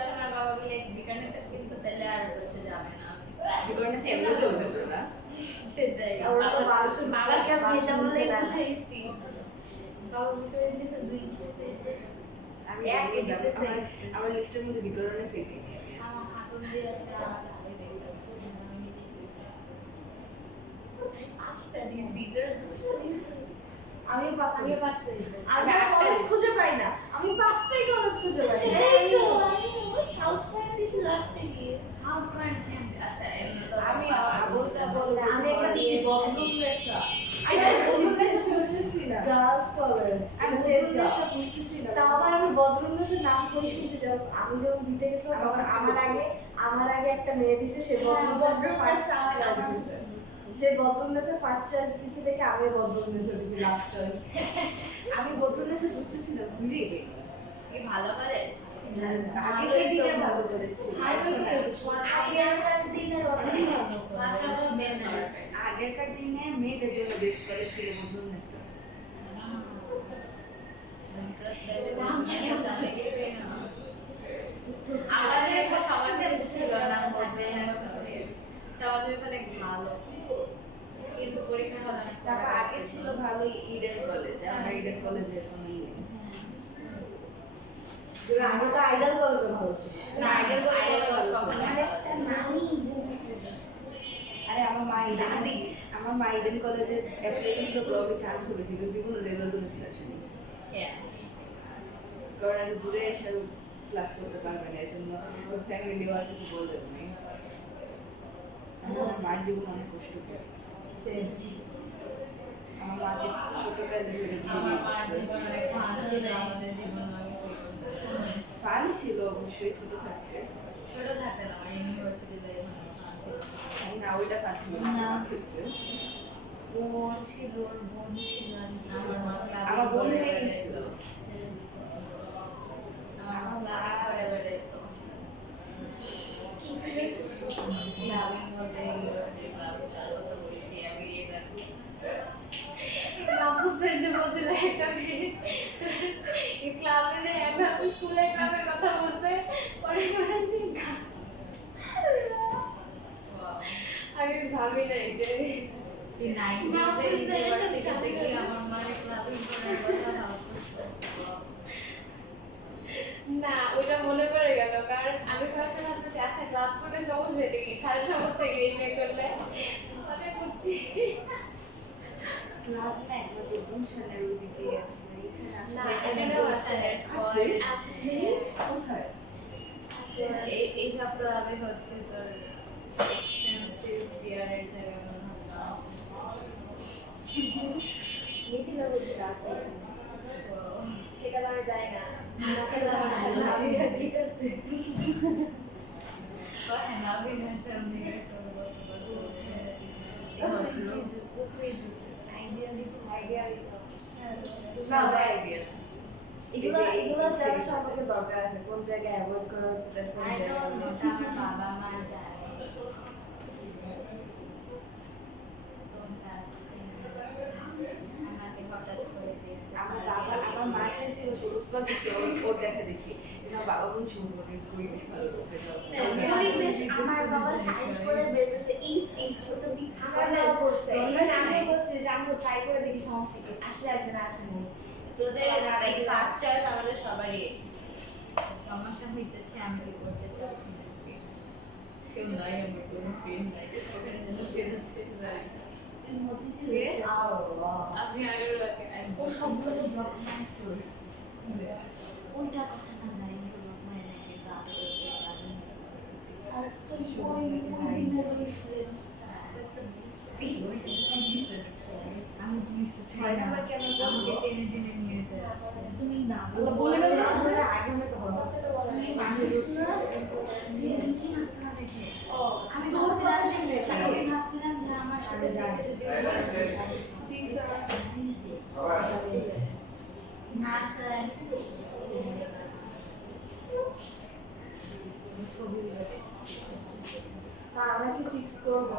শোনা বাবা বলে বিকারনেস কিন্তু তাহলে আর হচ্ছে যাবে না বিকারনেস এমনিতে হতো না সেটাই আমরা তো বাবাকে আমি এটা বলে বুঝাইছি বাবা বিকারনেস দিয়েছে 2 আমি এক দিতে চাই আমার লিস্টের মধ্যে বিকারনেস এসে আমার হাতুন দিয়ে একটা আমাকে হাতে দেখতে আমি দিয়েছি আচ্ছা দিছি আমিও পাস আমিও পাস করেছি আমি কলেজ খুঁজে পাই না আমি পাসটাই বদরুন্নেসা নাম করে শুনছি জাস্ট আমি যখন দিতে গেছিলাম তখন আমার আগে একটা মেয়ে দিছে সে বদরুন্নেসা ফার্স্ট চয়েস দিছে সে বদরুন্নেসা ফার্স্ট চয়েস দিছে দেখে আমি বদরুন্নেসা দিছি লাস্ট চয়েস আমি বদরুন্নেসা বুঝতেছি না ভুলে গেছি কি ভালো কলেজ আগে কে দিনে ভালো করেছি আগেরকার দিনের অনেক ভালো আগেরকার দিনে মেয়েদের জন্য বেস্ট কলেজ ছিল বদরুন্নেসা আমাদের একটা সমাজের ছিল না সমাজের অনেক ভালো কিন্তু পরীক্ষা হলো না তারপর আগে ছিল ভালো ইডেন কলেজ আমরা ইডেন কলেজে এখন আমি তো আইডল কলেজে ভালো ছিল না আগে তো কখনো একটা নানি আরে আমার মা ইডেন কলেজে অ্যাপ্লাই করেছিল ব্লগে চান্স হয়েছিল জীবনে রেজাল্ট দিতে আসেনি কারণ আমি দূরে এসে ক্লাস করতে পারবে না এর জন্য ফ্যামিলি আর কিছু বলতে নেই আমার মার জীবন অনেক কষ্ট করে আমার মাকে ছোটবেলা ধরে ফান ছিল অবশ্যই ছোট থাকতে ছোট থাকতে না ইউনিভার্সিটিতে না ওইটা ফান ছিল না। আমার ক্ষেত্রে ও ছিল ওর বোন ছিল আমার বোন হয়ে গেছিল আমার বাবা করে বেড়াইতো ক্লাবিং বলতে ইউনিভার্সিটি ক্লাব কথা বলছি আমি এটা মাহফুজের যে বলছিল একটা মেয়ে এই ক্লাবে যে আমি স্কুলের ক্লাবের কথা বলছে পরে বলেছি আমি ভাবি নাই যে এই ইউনিভার্সিটিতে গিয়ে আমার মায়ের ক্লাবিং করার কথা না ওটা মনে পড়ে গেল কারণ আমি ভাবছি ভাবতেছি আচ্ছা ক্লাব করে সমস্যা কি সাড়ে সমস্যা কি এই মেয়ে করলে মানে বুঝছি ক্লাব না একটা গুলশানের ওইদিকে আছে না এখানে এখানেও আছে আছে আছে কোথায় এই সপ্তাহে আমি হচ্ছে তোর এক্সপেন্সিভ বিয়ারের জায়গায় মিথিলা বলছিল আছে সেটা তো আমি জানি না ঠিক আছে না আইডিয়া এগুলো জানা সম্পর্কে দরকার আছে কোন জায়গায় অ্যাভয়েড করা উচিত আর কোন জায়গায় আমার বাবা মা যায় আমাকে হঠাৎ করে আমার মা চাইছিল সবুজ পাখিকে ওর দেখা দেখি আমার বাবা কোন সবুজ পাখির পরিবেশ ভালো করতে পরিবেশ আমার বাবা সাইজ করে বের করেছে এই ছোট বিচ্ছি আমার বাবা বলছে, আমি বলছি যে আমি ট্রাই করে দেখি সমস্যা কি আসলে আসবে না আসবে না তোদের লাইক ফার্স্ট চয়েস আমাদের সবারই সমস্যা হইতেছে আমি কি করতে চাচ্ছি না কেউ নাই আমার কোনো ফ্রেন্ড নাই ওখানে যেন কে যাচ্ছে মধ্যে ছিল আমি আগের রাতে ও সবগুলো তো ব্লক মারছে ওইটা কথা না জানি তো ব্লক মারে না কিন্তু আর তো ওই দিনের ওই ফ্রেন্ড আমি মিস্টার ছয় নাম্বার কি আমি আমাকে টেনে টেনে নিয়ে যাচ্ছে তুমি না বলে গেলে আমরা আগে মনে করব তুমি মানুষ না তুই নিচে নাচ না দেখে আমি ভাবছিলাম যে আমার সাথে যাবে যদি না স্যার স্যার আমরা কি 6 করব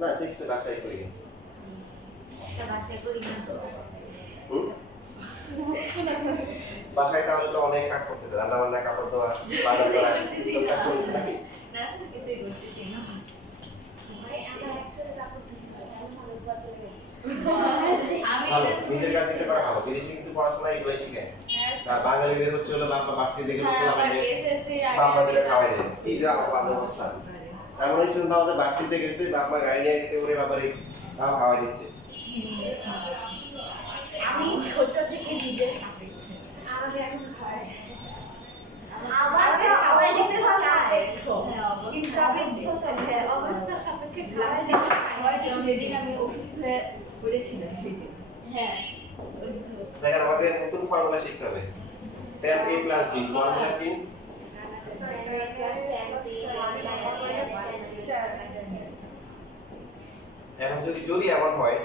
না 6 বাসায় করি একটা বাসায় করি না তো বাসায় তাহলে তো অনেক কাজ করতেছে রান্না বান্না কাপড় ধোয়া বাজার করা সব কাজ চলছে নাকি না স্যার কিছুই করতেছি না আমার অ্যাকচুয়ালি কাপড় ধুতে হয় আমি ভালো কাজ চলে গেছি আমি ভালো এটা নিজের কাজ নিজে করা ভালো বিদেশে কিন্তু পড়াশোনা এগুলো শিখে আর বাঙালিদের হচ্ছে হলো বাবা বাড়তি দেখে লোক আবার লাগে এসএসসি এর বাবা দিলে আগে খাওয়াই দেন কি যা বাজে অবস্থা এমন হয়েছিল বাবা যে বাড়তিতে গেছে বাবা গাড়ি নিয়ে গেছে ওরে বাবারে তাও খাওয়াই দিচ্ছে আমি ছোট থেকে নিজে আমাকে এখন খায় আমাকে খাওয়াই দিতে চায় কিন্তু আমি অবস্থা সাপেক্ষে খাওয়াই যেদিন আমি অসুস্থ হয়ে পড়েছিলাম সেদিন হ্যাঁ দেখেন আমাদের নতুন ফর্মুলা শিখতে হবে tan a plus b formula কি এখন যদি এমন হয়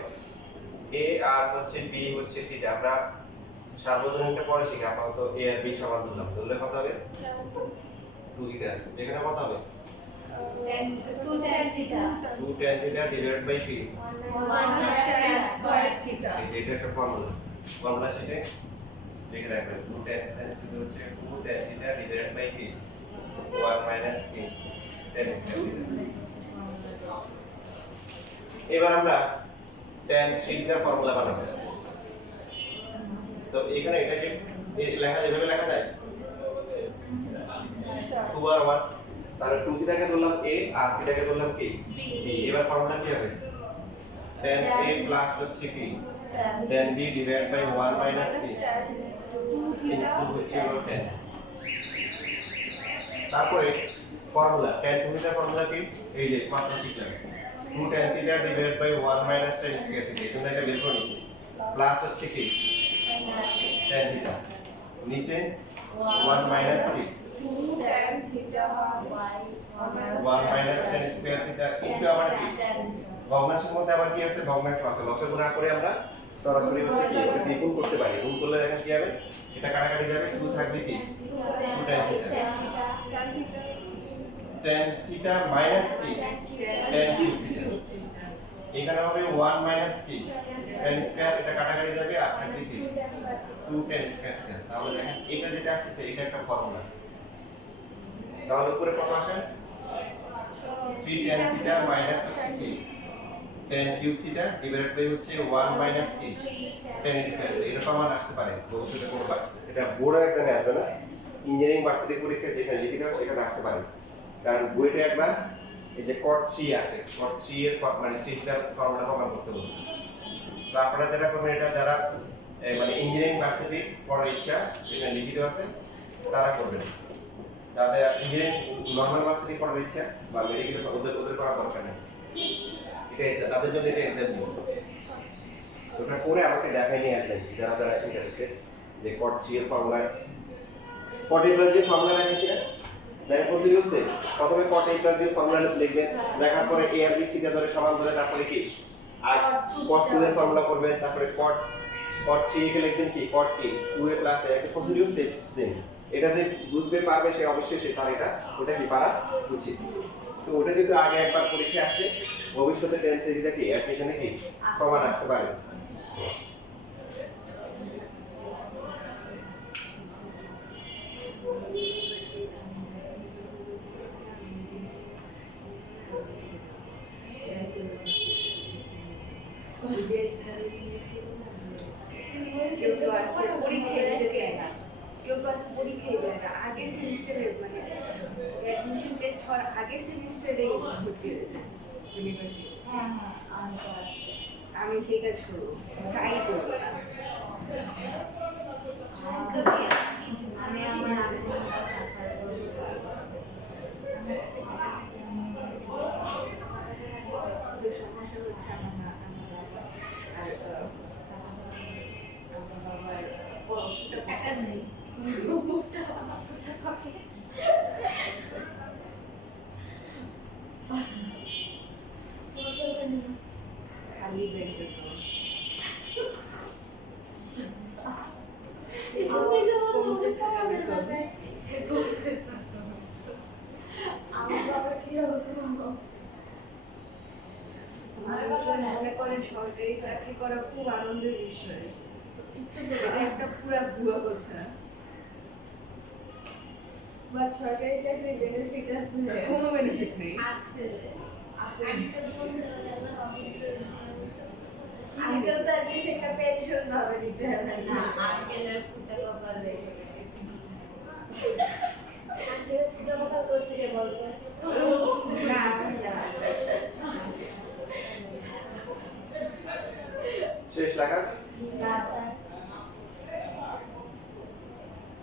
a আর হচ্ছে b হচ্ছে থিটা আমরা সার্বজনীনটা পরে শিখি আপাতত a আর b সমান ধরলে কত হবে 2 থিটা এখানে কত হবে 2 tan theta 2 tan theta divided by 3 1 square theta এই যে একটা ফর্মুলা সেটা লিখে রাখবেন 2 tan theta হচ্ছে 2 tan theta divided by 3 1 minus 3 tan square এবার আমরা tan theta ফর্মুলা বানাবো তো এখানে এটাকে এভাবে লেখা যায় 2 আর 1 তাহলে 2 থিটাকে ধরলাম a আর থিটাকে ধরলাম কি b এবার ফর্মুলা কি হবে tan a প্লাস হচ্ছে কি tan b divide by 1 minus 3 2 হচ্ছে হলো 10 তারপরে ফর্মুলা tan থিটার ফর্মুলা কি এই যে মাত্র শিখলাম 2 tan theta divide by 1 minus tan square theta এটা এটা বের করে নিছি প্লাস হচ্ছে কি tan থিটা নিচে 1 minus 3 2 tan theta y 1 minus tan square theta into আবার কি ভগ্নাংশের মধ্যে আবার কি আছে ভগ্নাংশ আছে লসাগু না করে আমরা সরাসরি হচ্ছে কি এটা গুণ করতে পারি গুণ করলে দেখেন কি হবে এটা কাটাকাটি যাবে শুধু থাকবে কি 2 tan theta tan theta minus কি tan cube theta এখানে হবে 1 মাইনাস কি tan স্কয়ার এটা কাটাকাটি যাবে আর থাকবে কি 2 tan স্কয়ার theta তাহলে দেখেন এটা যেটা আসছে এটা একটা ফর্মুলা তাহলে উপরে কত আসে 3 tan theta মাইনাস হচ্ছে কি tan cube theta divided by হচ্ছে 1 মাইনাস কি tan স্কয়ার এটা সমান আসতে পারে ভবিষ্যতে কোনবার এটা বোর্ড এক্সামে আসবে না ইঞ্জিনিয়ারিং ভার্সিটি পরীক্ষায় যেখানে লিখিত হয় সেখানে আসতে পারে কারণ বইটা একবার এই যে cot 3 আছে cot 3 এর মানে 3 থিটার ফর্মুলা প্রমাণ করতে বলছে তো আপনারা যেটা করবেন এটা যারা মানে ইঞ্জিনিয়ারিং ভার্সিটি পড়ার ইচ্ছা যেখানে লিখিত আছে তারা করবেন যাদের ইঞ্জিনিয়ারিং নরমাল ভার্সিটি পড়ার ইচ্ছা বা মেডিকেল ওদের করা দরকার নেই এটা তাদের জন্য এটা এক্সাম নিয়ে ওটা করে আমাকে দেখাই নিয়ে আসবেন যারা যারা ইন্টারেস্টেড যে cot 3 এর formula cot a plus b formula দেখাইছি না দেখেন প্রসিডিউর হচ্ছে প্রথমে cot a plus b formula লিখবেন লেখার পরে a আর b থিটা ধরে সমান ধরে তারপরে কি আর cot 2 এর ফর্মুলা করবেন তারপরে cot 3 কে লিখবেন কি cot k 2 a plus a একটা প্রসিডিউর সেম এটা যে বুঝবে পারবে সে অবশ্যই সে তার ওটা কি পারা উচিত তো ওটা যেহেতু আগে একবার পরীক্ষা আসছে ভবিষ্যতে 10 থিটা কি অ্যাডমিশনে কি সমান আসতে পারে কেউ আছে পরীক্ষা দিতে চায় না কেউ আছে পরীক্ষাই দেয় না আগের সেমিস্টারে মানে অ্যাডমিশন টেস্ট হওয়ার আগের সেমিস্টারেই ভর্তি হয়েছে ইউনিভার্সিটি হ্যাঁ আমি তো আসছি আমি সেই কাজ করবো ট্রাই করবো না আমি আমার সমস্যা হচ্ছে আমার না আর আমার বাবার টাকা নেই খালি বেডে কমতে থাকা বেতন আমার বাবা কি অবস্থা মনে করেন সরকারি চাকরি করা খুব আনন্দের বিষয় এটা একটা পুরা ভুয়া কথা বাট সরকারি চাকরি বেনিফিট আছে কোনো বেনিফিট নেই আছে আছে আঙ্কেল তো অ্যাটলিস্ট একটা পেনশন ভাবে দিতে হবে না আঙ্কেলের ফুটা কপালে আঙ্কেল ফুটা কথা করছে কে বলতে না না শেষ লেখা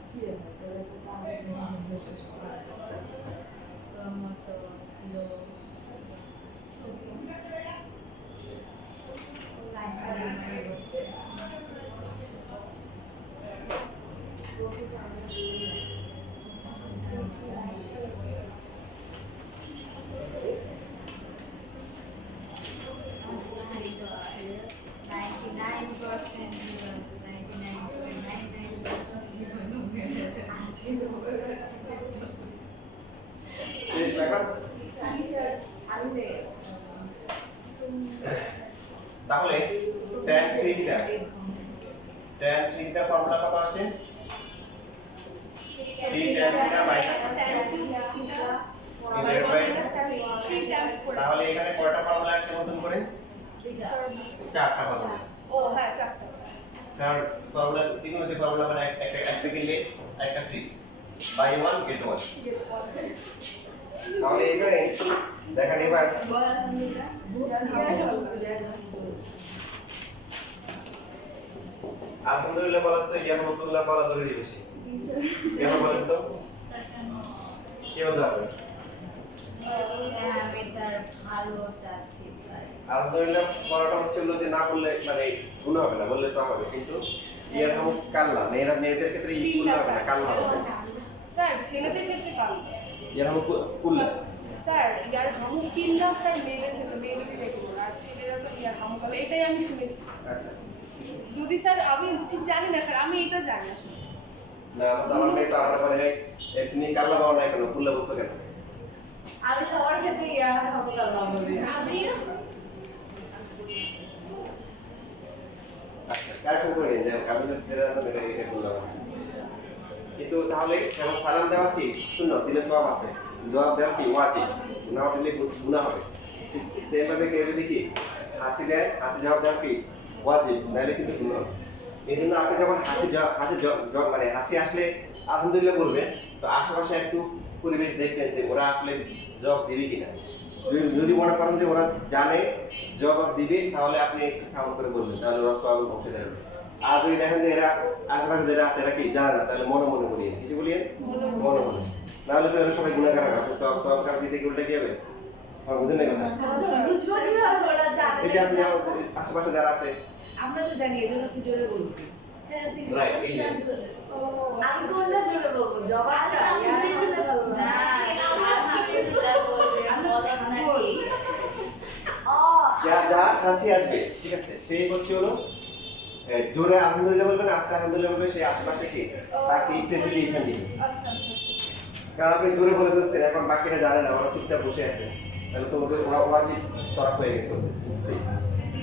কি হবে তোরা তো তাহলে শেষ করা টমেটো স্লো বলছিস আমরা শেষ লেখা জি স্যার আমি পেয়ে গেছি তাহলে tan 3 থিটা ফর্মুলা কত আসছে 3 tan থিটা মাইনাস তাহলে এখানে কয়টা ফর্মুলা আসছে নতুন করে চারটা ফর্মুলা ও হ্যাঁ চারটা চার ফর্মুলা তিনটি ফর্মুলা মানে একটা গেলে একটা 3 বাই 1 গেট 1 তাহলে এখানে দেখেন এবার আলহামদুলিল্লাহ বলা আছে ইয়ারহামুকুল্লাহ বলা জরুরি বেশি কেন বলেন তো কি বলতে হবে হ্যাঁ আমি তার ভালো চাচ্ছি তাই আলহামদুলিল্লাহ বলাটা হচ্ছে হলো যে না বললে মানে গুণ হবে না বললে সব হবে কিন্তু ইয়ারহামুকাল্লাহ মেয়েদের ক্ষেত্রে ই গুণ হবে না কাল্লা হবে স্যার ছেলেদের ক্ষেত্রে কাল ইয়ারহামুকুল্লাহ স্যার ইয়ার হামু কিল্লা স্যার মেয়েদের ক্ষেত্রে মেয়েদের বেশি বলে আর ছেলেরা তো ইয়ার হামু বলে এটাই আমি শুনেছি আচ্ছা যদি স্যার আমি ঠিক জানি না স্যার আমি এটা জানি আসলে না আমার মেয়ে তো আমার বলে তুমি কাল্লা বাবা না কেন কুল্লা বলছো কেন আমি সবার ক্ষেত্রে ইয়ার হামু কাল্লা বলি আমিও আচ্ছা কারেকশন করে নিন যে আমি যদি এটা করলাম কিন্তু তাহলে যেমন সালাম দেওয়া কি সুন্নাত দিলে সওয়াব আছে জবাব দেওয়া কি ওয়াজিব না দিলে গুনাহ হবে ঠিক সেম ভাবে কেউ যদি কি হাসি দেয় হাসি জবাব দেওয়া কি ওয়াজিব নাইলে কিছু গুনাহ হবে এই জন্য আপনি যখন মানে হাসি আসলে আলহামদুলিল্লাহ বলবেন তো আশেপাশে একটু পরিবেশ দেখবেন যে ওরা আসলে জবাব দিবে কিনা যদি মনে করেন যে ওরা জানে জবাব দিবে তাহলে আপনি একটু সাউন্ড করে বলবেন তাহলে ওরা সব বসে যাবে আর যদি দেখেন যে এরা আশেপাশে যারা আছে এরা কি জানে না তাহলে মনে মনে বলিয়ে কিছু বলিয়ে মনে মনে নাহলে তো এরা সবাই গুণাগার হবে আপনি সব কাজ দিতে গিয়ে উল্টে কি হবে আমার বুঝেন না কথা বুঝবো কিভাবে ওরা জানে এই যে আপনি আশেপাশে যারা আছে আমরা তো জানি এজন্য তো জোরে বলবো হ্যাঁ, তুই Right, বলছিস এই যে। না। আমি কোনটা জোরে বলবো জবাবটা ইয়ার হামু কাল্লা না আলহামদুলিল্লাহ বলতে বলত নাকি ও যার কাছে আসবে ঠিক আছে সেই হচ্ছে হলো জোরে আলহামদুলিল্লাহ বলবেন আস্তে আলহামদুলিল্লাহ বলবে সেই আশেপাশে কি তাকে স্টেটিফিকেশন দিবে আচ্ছা আচ্ছা কারণ আপনি জোরে বলে ফেলছেন এখন বাকিরা জানে না ওরা চুপচাপ বসে আছে তাহলে তো ওদের ওরা ওয়াজিব করা হয়ে গেছে ওদের বুঝছি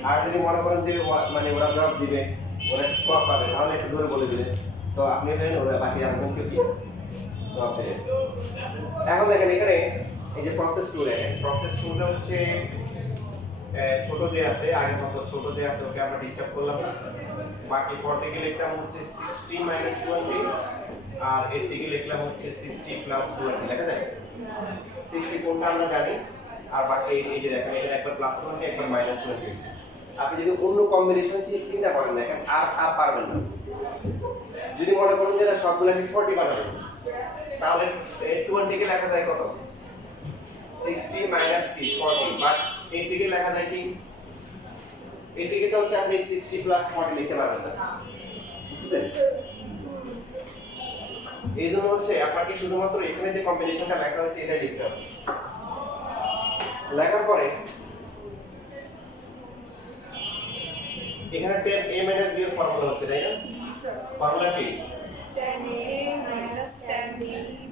আর যদি মনে করেন যে মানে ওরা জবাব দিবে ওরা স্কোর পাবে তাহলে একটু জোরে বলে দিলে তো আপনি ভেবেন ওরা বাকি আরেকজনকে কি জবাব দেবে এখন দেখেন এখানে এই যে প্রসেস টু দেখেন প্রসেস টুটা হচ্ছে ছোট যে আছে আগের মতো ছোট যে আছে ওকে আমরা ডিস্টার্ব করলাম না বাকি 40 কে লিখতাম হচ্ছে 60 মাইনাস 20 আর এর দিকে লিখলাম হচ্ছে 60 প্লাস 20 লেখা যায় 60 কোনটা আমরা জানি আর বাকি এই যে দেখেন এটা একবার প্লাস 20 একবার মাইনাস 20 আছে আপনি যদি অন্য কম্বিনেশন চিন্তা করেন দেখেন আর পারবেন না যদি মনে করেন যে সবগুলোকে 40 বানাবেন তাহলে 20 কে লেখা যায় কত 60 মাইনাস কি 40 বাট এর দিকে লেখা যায় কি এর দিকে তো হচ্ছে আপনি 60 প্লাস 40 লিখতে পারবেন না বুঝছেন এই জন্য হচ্ছে আপনাকে শুধুমাত্র এখানে যে কম্বিনেশনটা লেখা হয়েছে এটাই লিখতে হবে লেখার পরে এখানে 10a - b এর ফর্মুলা হচ্ছে তাই না ফর্মুলা কি 10a minus 10b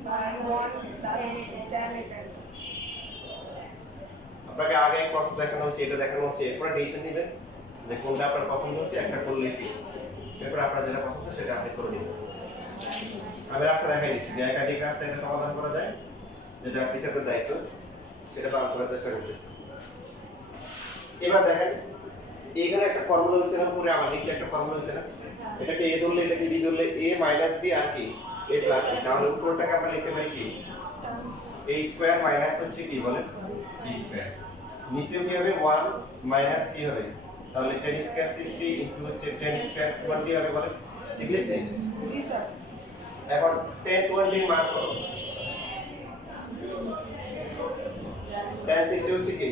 by 1 plus 10a আপনাকে আগে প্রসেস দেখানো হচ্ছে এটা দেখানো হচ্ছে এরপরে ডিসিশন নেবেন যে কোনটা আপনার পছন্দ হচ্ছে একটা করলে কি এরপর আপনার যেটা পছন্দ সেটা আপনি করে নেবেন আমি রাস্তা দেখাই দিচ্ছি যে একাধিক রাস্তা এটা সমাধান করা যায় যেটা টিচারদের দায়িত্ব সেটা পালন করার চেষ্টা করতেছি এবার দেখেন এখানে একটা ফর্মুলা হচ্ছে না পুরো আবার নিচে একটা ফর্মুলা হচ্ছে না এটাকে a ধরলে এটাকে b ধরলে a মাইনাস b আর কি a প্লাস b তাহলে উপরটাকে আমরা লিখতে পারি কি a স্কয়ার মাইনাস হচ্ছে কি বলে b স্কয়ার নিচেও কি হবে 1 মাইনাস কি হবে তাহলে 10 স্কয়ার 60 ইনটু হচ্ছে 10 স্কয়ার 20 হবে বলে ঠিক লিখছি জি স্যার এখন 10 20 এর মান কত 10 60 হচ্ছে কি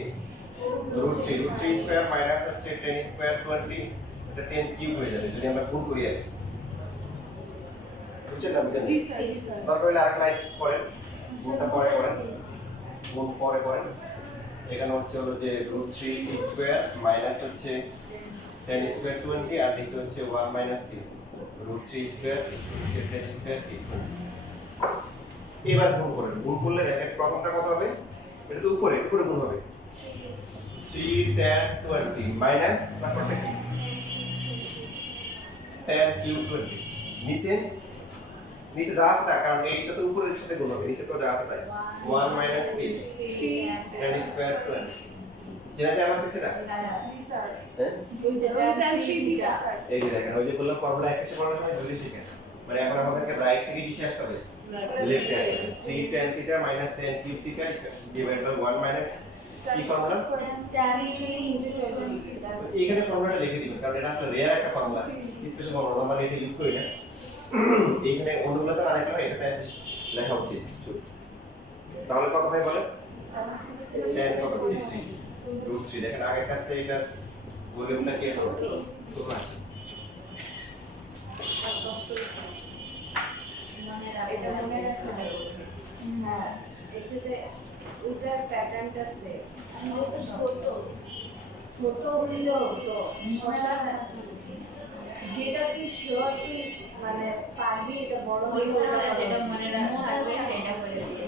√3 স্কয়ার মাইনাস হচ্ছে 10 স্কয়ার 20 এটা 10 কিউব হয়ে যাবে যদি আমরা গুণ করি আর বুঝছেন না বুঝছেন জি স্যার জি স্যার দরকার হলে আরেক লাইন করেন গুণটা পরে করেন গুণ পরে করেন এখানে হচ্ছে হলো যে √3 স্কয়ার মাইনাস হচ্ছে 10 স্কয়ার 20 আর নিচে হচ্ছে 1 মাইনাস কি √3 স্কয়ার হচ্ছে 10 স্কয়ার কি এবার গুণ করেন, গুণ করলে দেখেন প্রথমটা কত হবে, এটা তো উপরে উপরে গুণ হবে 3 tan 20 মাইনাস তারপরটা কি tan কিউব 20 নিচে নিচে যা আছে তা, কারণ এইটা তো উপরের সাথে গুণ হবে, নিচে তো যা আছে তাই 1 মাইনাস 3 tan স্কয়ার 20 যেটা আছে আমার কাছে না হ্যাঁ এই যে দেখেন ওই যে বললাম ফর্মুলা একটা সে পড়ার সময় ধরে শিখেন, মানে এখন আমাদেরকে রাইট থেকে কিসে আসতে হবে, লেফটে আসতে হবে 3 tan theta minus tan cube theta divided by 1 minus কি ফর্মুলা এখানে ফর্মুলাটা লিখে দিবেন, কারণ এটা আসলে রেয়ার একটা ফর্মুলা, স্পেশাল ফর্মুলা নরমালি এটা ইউজ করি না। এইখানে অন্যগুলোতে আরেকটা এটাতে লেখা উচিত। তাহলে কত হয় বলে tan কত 60 √3 দেখেন আগের কাছে এটা ভলিউমটা কি আছে ছোট আছে এটা মনে রাখা যাবে। হ্যাঁ এটাতে ওটার প্যাটার্নটা সেম তো ছোট ছোট হইলেও তো যেটা তুই শিওর তুই মানে পারবি এটা বড় হইলে পরীক্ষার হলে ওটা যেটা করা মনে উচিত। থাকবে সেটা করে দিতে।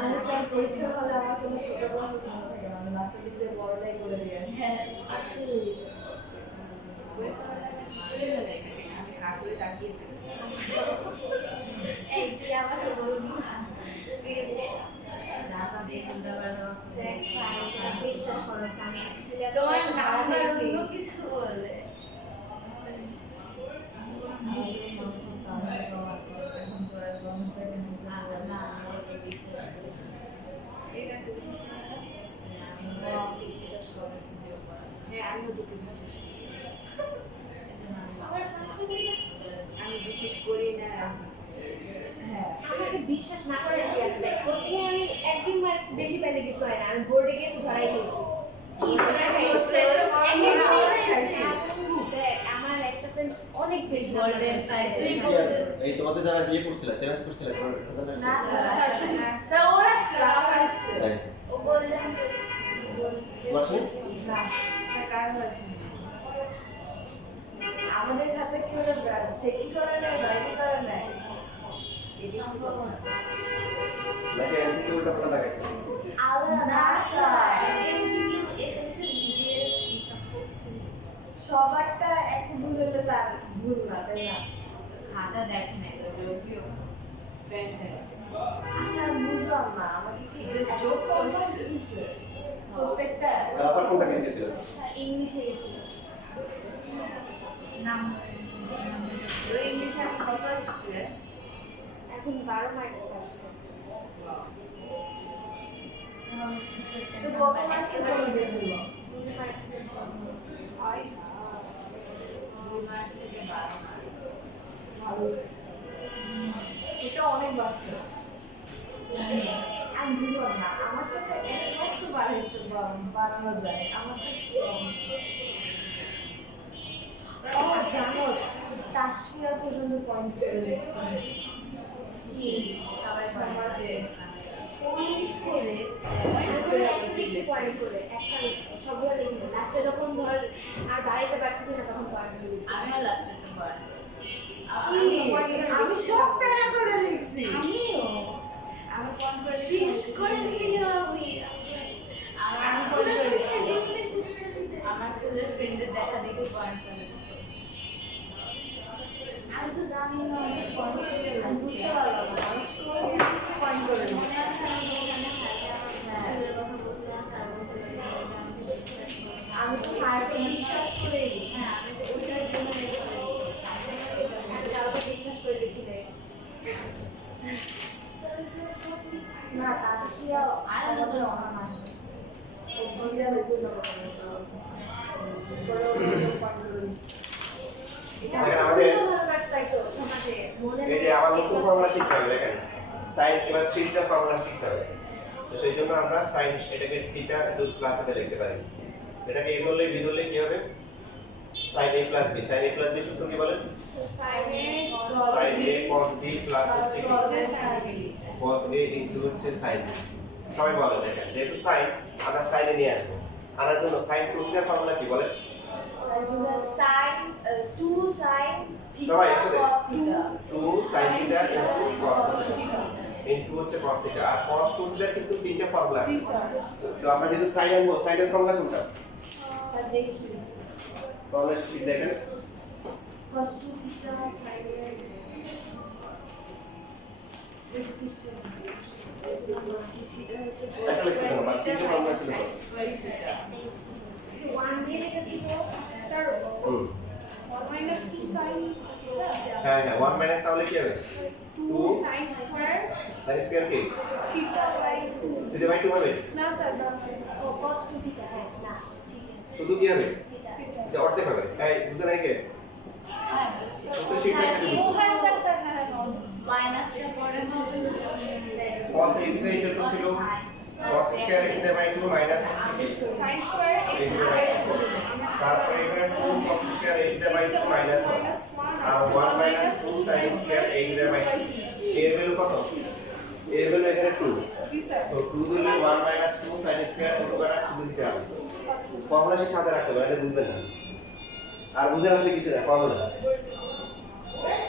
আমি স্যার পরীক্ষা হলে আমার কোনো ছোট ক্লাসে ছিল থাকে না, আমি লাস্টের দিকে বড়টাই করে দিয়ে আসি। হ্যাঁ আসলে কিছুই হয়ে যায় থাকে না, আমি হাত ধরে তাকিয়ে থাকি। এই তুই আমার বলবি ঢাকা দিয়ে খুলতে পারবো। দেখ ভাই বিশ্বাস করো আমি এসেছিলাম তোমার নাম্বার অন্য কিছু বলে হ্যাঁ আমিও তোকে বিশ্বাস করি, আমি বিশ্বাস করি না। হ্যাঁ আমাকে বিশ্বাস না করার কি আছে দেখ কোচিং এ আমি একদিন মার বেশি পেলে কিছু হয় না আমি বোর্ডে গিয়ে তো ধরাই গেছি কি ধরা খাইছো? একটা জিনিস আছে, দেখ আমার একটা ফ্রেন্ড অনেক বেশি গোল্ডেন পাইছে। এই তোমাদের যারা বিয়ে করছিল চ্যালেঞ্জ করছিল না স্যার ওরা আসছে আমার আসছে তাই ও গোল্ডেন তোমার সাথে না স্যার কার হয়েছে? আমাদের খাতে কি হলো চেকিং করে নেয় বাইরে করে নেয় নাকি এমসিকিউ উল্টা পাল্টা দেখাইছে আলাদা না স্যার এমসিকিউ এসএসসি বিডিএস সবারটা এক ভুল হলে তার ভুল না তাই না খাতা দেখেন একটা যোগীও আচ্ছা আমি বুঝলাম না আমাকে কি Just joke করছে। দিছে? প্রত্যেকটা তারপর কোনটা মিস গেছিল ইংলিশে গেছিল নাম তো ইংলিশে আমি কত এসছে? এখন 12 মার্কস আসছে তো কত মার্কসে জমা দিয়েছিল 2 মার্কসের জন্য হয় 2 মার্চ থেকে 12 মার্চ। ভালো এটা অনেক বাড়ছে আমি বুঝলাম না আমার তো এক মার্কসে বাড়ানো যায় আমার তো কি অবস্থা ও জানোস তাসফিয়া পর্যন্ত পয়েন্ট করে দিচ্ছে কি সবাই সমাজে পয়েন্ট করে একটা লিখছি পয়েন্ট করে একটা লিখছি সবগুলো লিখি লাস্টে যখন ধর আর বাড়িতে পারতেছি না তখন পয়েন্ট করে দিচ্ছি আমিও লাস্টে তো পড়া কি আমি সব প্যারা করে লিখছি আমিও আমি ফোন করে শেষ করেছি আমি আমার স্কুলের আমার স্কুলের ফ্রেন্ডদের দেখা দেখে পয়েন্ট করে আমি তো জানি না আমি পয়েন্ট করে আমি বুঝতে পারলাম না আমি স্কুলে গেছি পয়েন্ট করে দিচ্ছি মনে আছে আমি ওখানে স্কুলের কথা বলছিলাম স্যার বলছিলেন যে আমাকে বিশ্বাস করুন। আমি তো স্যারকে বিশ্বাস করে দিচ্ছি হ্যাঁ আমি তো ওইটার জন্য আমি কাউকে বিশ্বাস করে দেখি নাই না তাসফিয়া আর সমাজে নতুন অনার মাস ও দুইটা নতুন নম্বর করেছে পরে ও নিজেও পয়েন্ট করে দিচ্ছে দেখেন আমাদের ভালো কাজ পাই তো সমাজে মনে এই যে আবার নতুন ফর্মুলা শিখতে হবে দেখেন sin এবার 3 থিটার ফর্মুলা শিখতে হবে, তো সেই জন্য আমরা sin এটাকে থিটা টু প্লাস থিটা লিখতে পারি, এটাকে a ধরলে b ধরলে কি হবে sin a plus b, sin a plus b সূত্র কি বলেন সাইনে sin a cos b plus হচ্ছে কি সাইনে cos a ইনটু হচ্ছে sin b। সবাই বলে দেখেন যেহেতু sin আমরা sin এ নিয়ে আসবো, আনার জন্য sin টু থিটার ফর্মুলা কি বলেন সাইন 2 সাইন সবাই একসাথে cos theta 2 sin theta into cos theta into হচ্ছে cos theta আর cos 2 theta কিন্তু তিনটা ফর্মুলা আছে তো আমরা যেহেতু sin আনবো sin এর ফর্মুলা কোনটা স্যার দেখি ফর্মুলা শীট দেখেন cos 2 theta sin এই পৃষ্ঠে cos 2 theta হচ্ছে একটা লেখছি কেন বাকি তিনটা ফর্মুলা ছিল তো? So 1 দিয়ে রেখেছিল স্যার হুম 1 minus 2 sin হ্যাঁ হ্যাঁ 1 মাইনাস তাহলে কি হবে 2 sin square sin স্কয়ার কি theta by 2 দিতে বাই 2 হবে না স্যার না ও cos 2 থিটা হ্যাঁ না ঠিক আছে শুধু কি হবে থিটা এটা অর্ধেক হবে এই বুঝতে নাই কে তো শীট দেখতে ও হ্যাঁ স্যার স্যার হ্যাঁ মাইনাসটা পরে হবে cos a থেকে ইন্টার ছিল cos square a by 2 minus sin square a by 2 তারপরে এখানে 2 cos square a by 2 minus 1 আর 1 minus 2 sin square a by 2 এর ভ্যালু কত এর ভ্যালু এখানে 2 জি স্যার সো 2 দিলে 1 মাইনাস 2 sin স্কয়ার পুরো করা শুধু দিতে হবে ফর্মুলা শিট সাথে রাখতে হবে এটা বুঝবেন না আর বুঝে আসলে কিছু না ফর্মুলা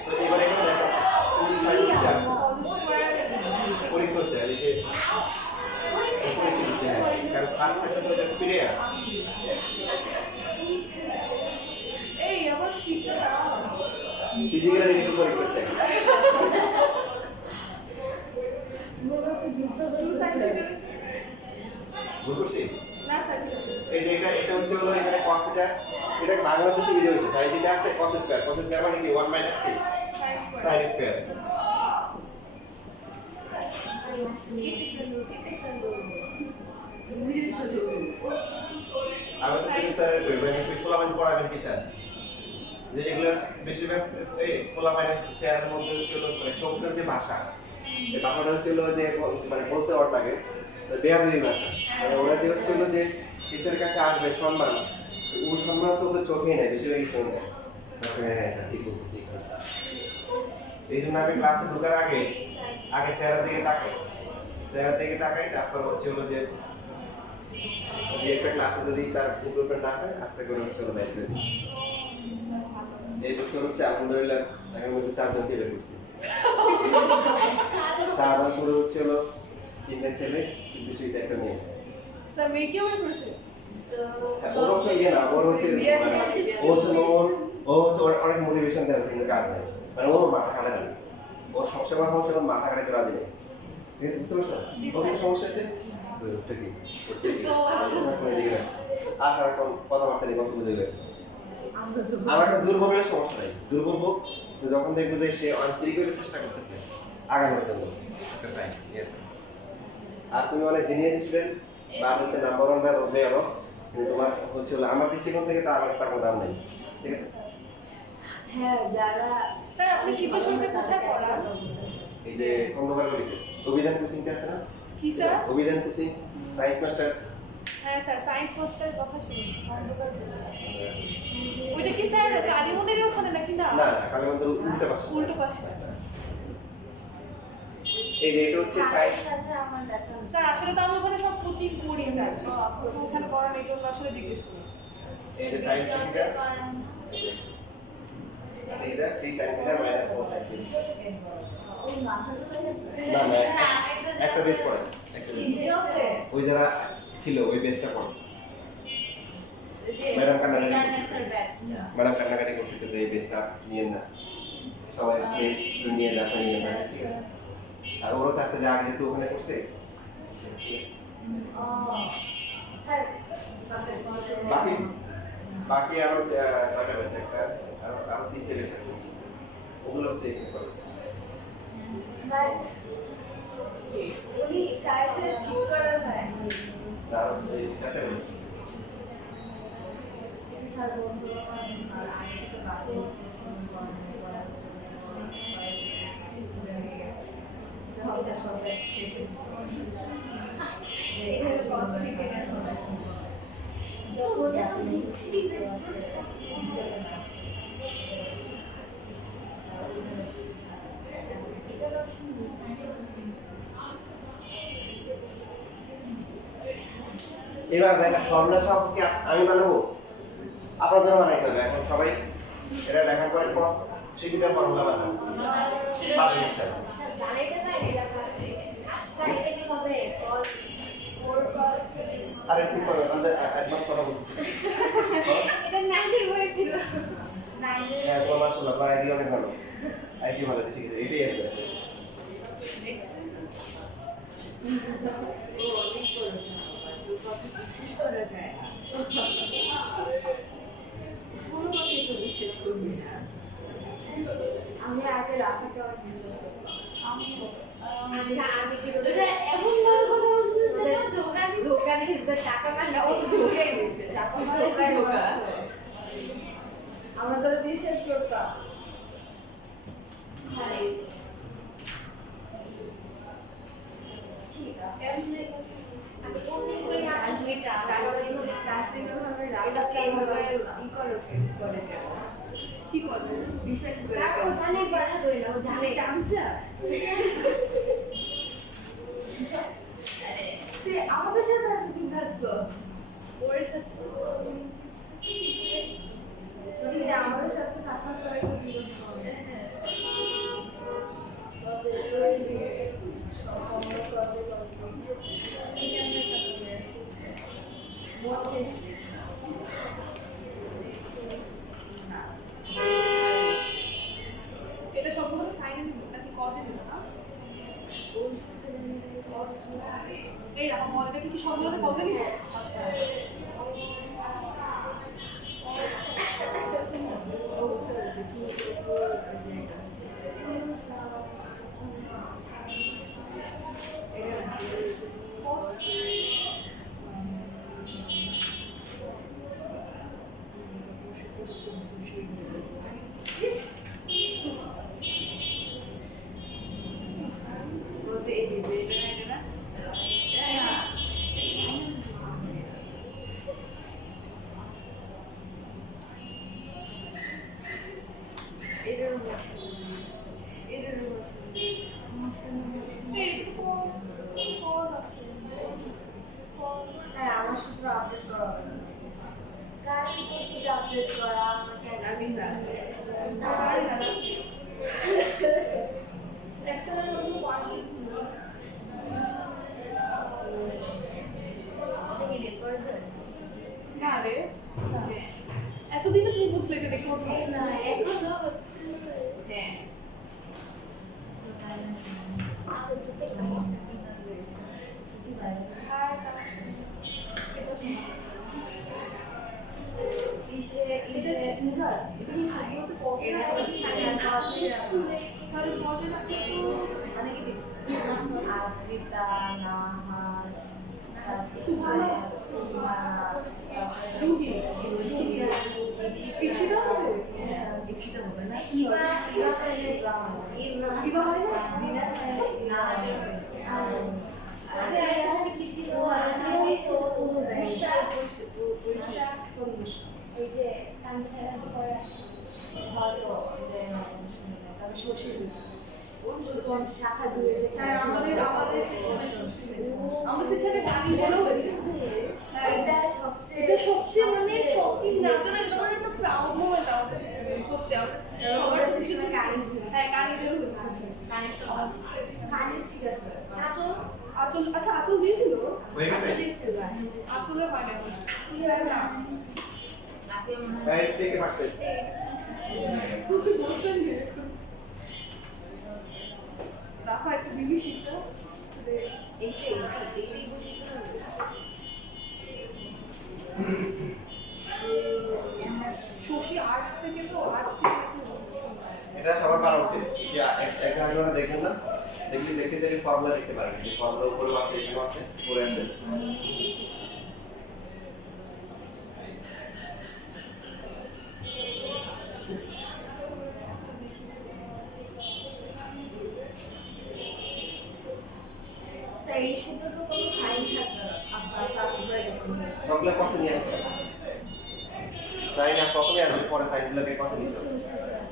সো এবারে এখানে দেখো 2 sin থিটা পরীক্ষা হচ্ছে এই যে এসে কি দিচ্ছে কারণ সাত থেকে তো এটা ফিরে এই আমার শীটটা দাও ফিজিক্যাল এডুকেশন পরীক্ষা হচ্ছে মনে হচ্ছে যুদ্ধ 2 sin theta ভুল করছি না স্যার এই যে এটা হচ্ছে হলো এখানে cos থিটা এটা বাংলাদেশে ভিডিও হয়েছে sin থিটা আছে cos স্কয়ার মানে কি 1 মাইনাস কি sin square sin স্কয়ার আমি তো স্যার মানে পিপলামেন পড়াবেন কি স্যার যে এগুলো বেশিরভাগ এই পিপলামেনের চেয়ারের মধ্যে ছিল মানে চোখের যে ভাষা এই ভাষাটা ছিল যে মানে বলতে অড লাগে বেয়াদবি ভাষা মানে ওরা যে হচ্ছিল যে টিচারের কাছে আসবে সম্মান ও সম্মান তো ওদের চোখেই নেই বেশিরভাগই শুনে হ্যাঁ হ্যাঁ স্যার ঠিক বলতে ঠিক বলতে এই জন্য আমি ক্লাসে ঢোকার আগে স্যারের দিকে তাকাই তারপর হচ্ছে হলো যে একটা ক্লাসে যদি তার ইমপ্রুভমেন্ট না হয় আস্তে করে হচ্ছে হলো বাইর করে দিই এই বছর হচ্ছে আলহামদুলিল্লাহ এর মধ্যে 4 জন ফেলে করছি 4 জন পুরো হচ্ছে হলো 3টা ছেলে কিছুইতে একটা মেয়ে স্যার মেয়ে কি হবে করেছে ওর হচ্ছে ইয়ে না ওর হচ্ছে ও হচ্ছে ওর অনেক মোটিভেশন দেয় কিন্তু কাজ নেই মানে ওর মাথা খাটাবে না ওর সবসময় হচ্ছে ওর মাথা খাটাতে রাজি নেই ঠিক আছে বুঝতে পারছো ওর কিছু সমস্যা আছে আর কথাবার্তা নিয়ে বুঝে গেছে আমার কাছে দুর্বল হলে সমস্যা নাই দুর্বল হোক যখন দেখবো যে সে আন্তরিকভাবে চেষ্টা করতেছে আগানোর জন্য আর তুমি অনেক জিনিয়াস স্টুডেন্ট বা হচ্ছে নাম্বার 1 ব্যাচ হয়ে গেল কিন্তু তোমার হচ্ছে হলো আমার দৃষ্টিকোণ থেকে তার আমার তার কোনো দাম নেই ঠিক আছে হ্যাঁ যারা স্যার আপনি শীতের সঙ্গে কোথায় পড়ান এই যে খন্দকার গলিতে অভিধান কোচিংটা আছে না কি স্যার অভিধান কোচিং সায়েন্স মাস্টার হ্যাঁ স্যার সায়েন্স মাস্টার কথা শুনেছি ওইটা কি স্যার কালীমন্দির ওখানে নাকি না না কালীমন্দির উল্টো পাশে উল্টো পাশে এই যে এটা হচ্ছে সায়েন্স আমার দেখা স্যার আসলে তো আমি ওখানে সব কোচিং করি স্যার ওখানে করার এই জন্য আসলে জিজ্ঞেস করি এই যে সায়েন্স থিটা এইটা 3 sin theta minus 4 sin theta ওই মাথা চলে গেছে না না একটা বেস পড়ে ওই যারা ছিল ওই বেসটা পড়ে ম্যাডাম কান্নাকাটি করতেছে যে এই বেসটা নিয়ে না সবাই স্টুডেন্ট নিয়ে যাবে নিয়ে না ঠিক আছে আর ওরা চাচ্ছে যে আগে যেহেতু ওখানে করছে স্যার বাকি বাকি আরো কয়টা বেস একটা আরো 3টে বেস আছে ওগুলো হচ্ছে এখানে পড়ে বাট উনি সায়েন্সে ঠিক করার ভাই তার এই 4টে বেস স্যার বন্ধু স্যার আগে তো বাকি সিস্টেম করার জন্য যখন স্যার সব ব্যাচ এখানে ফার্স্ট থেকে যখন এত দিচ্ছি এবার দেখেন ফর্মুলা সব কি আমি বানাবো আপনাদের বানাইতে হবে এখন সবাই এটা লেখার পরে cos শিখিতে ফর্মুলা বানান পারবেন ইনশাআল্লাহ। স্যার বানাইতে পারি স্যার এটা কি হবে cos 4 cos আরে কি করবে আমাদের অ্যাডভান্স কথা বলতেছি। এটা 9 এর বই ছিল 9 এর হ্যাঁ তোমার মাশাআল্লাহ আইডিয়া অনেক ভালো। আইডিয়া ভালো ঠিক আছে এটাই আসবে। বিশ্বাস করা যায় না কোনো কথাই তো বিশ্বাস করবি না আমি আগে রাখাকে অনেক বিশ্বাস করতাম। আচ্ছা আমি কি এটা এমন ভাবে কথা বলছিস যে ধোকা দিছি তো টাকা না ও তো ঢোকাই দিয়েছে চাকরি ঢোকা ঢোকা আমরা তোরা বিশ্বাস করতাম। ঠিক আছে আমি কোচিং করি না রাজনৈতিকভাবে রাজনীতি এইভাবে ই করে কেন কি করবে ডিফেন্ড করে তার ও জানে পড়া কই না ও জানে চামচা তুই আমাদের সাথে এতদিন থাকছস ওর সাথে তুই আমাদের সাথে সাক্ষাৎ করে কিছু এটা সম্পূর্ণ সাইন দিব নাকি কজে দিব না এই রকম মডেলটা কি সম্পূর্ণ কজে দিব আচ্ছা অবস্থা হয়েছে কি বলছে এই যে এটা না এটার হ্যাঁ আমার সূত্র আপডেট করা হবে না। কার সাথে সেটা আপডেট করা আমাকে আমি না একটা অন্য পয়েন্ট ছিল এটা কি রেকর্ড না রে এতদিনে তুমি বুঝলে এটা রেকর্ড হয় না এখন হ্যাঁ আদ্রিতা নাহাজ সুভানা রুহি শিক্ষিত আছে দীক্ষিতা হবে না ইভা হয় না দিনা না আচ্ছা এখানে কি ছিল আমি তো এই যে তামসারা যে পড়ে আসছে হয়তো যে তবে শশী দিয়েছে কোন শাখা দিয়েছে হ্যাঁ আমাদের সেখানে গাড়ি বলো হয়েছে এটা সবচেয়ে এটা সবচেয়ে মানে শপিং না মানে তোমার একটা প্রাউড মোমেন্ট আমাদের সেখানে সত্যি সবার সেকশনে কানিজ হ্যাঁ কানিজ হয়েছে কানিজ ঠিক আছে আচল আচ্ছা আচল দিয়েছিল হয়ে গেছে আচলের হয় না না এই টেকে পারছে বলছেন দেখো একটা বিভীষিত এইটাই বসে শশী আর্টস থেকে তো আর্টস থেকে এটা সবার পারা উচিত কি একটা আপনারা দেখেন না দেখলে দেখে যে ফর্মুলা দেখতে পারেন এই ফর্মুলা উপরে আছে এখানে আছে উপরে আছে এই সূত্র তো কোনো সাইন থাকবে না আচ্ছা আচ্ছা বুঝতে গেছি সবগুলো কসে নিয়ে আসতে সাইন আর কখনই আসবে পরে সাইনগুলোকে কসে নিতে হবে বুঝছি স্যার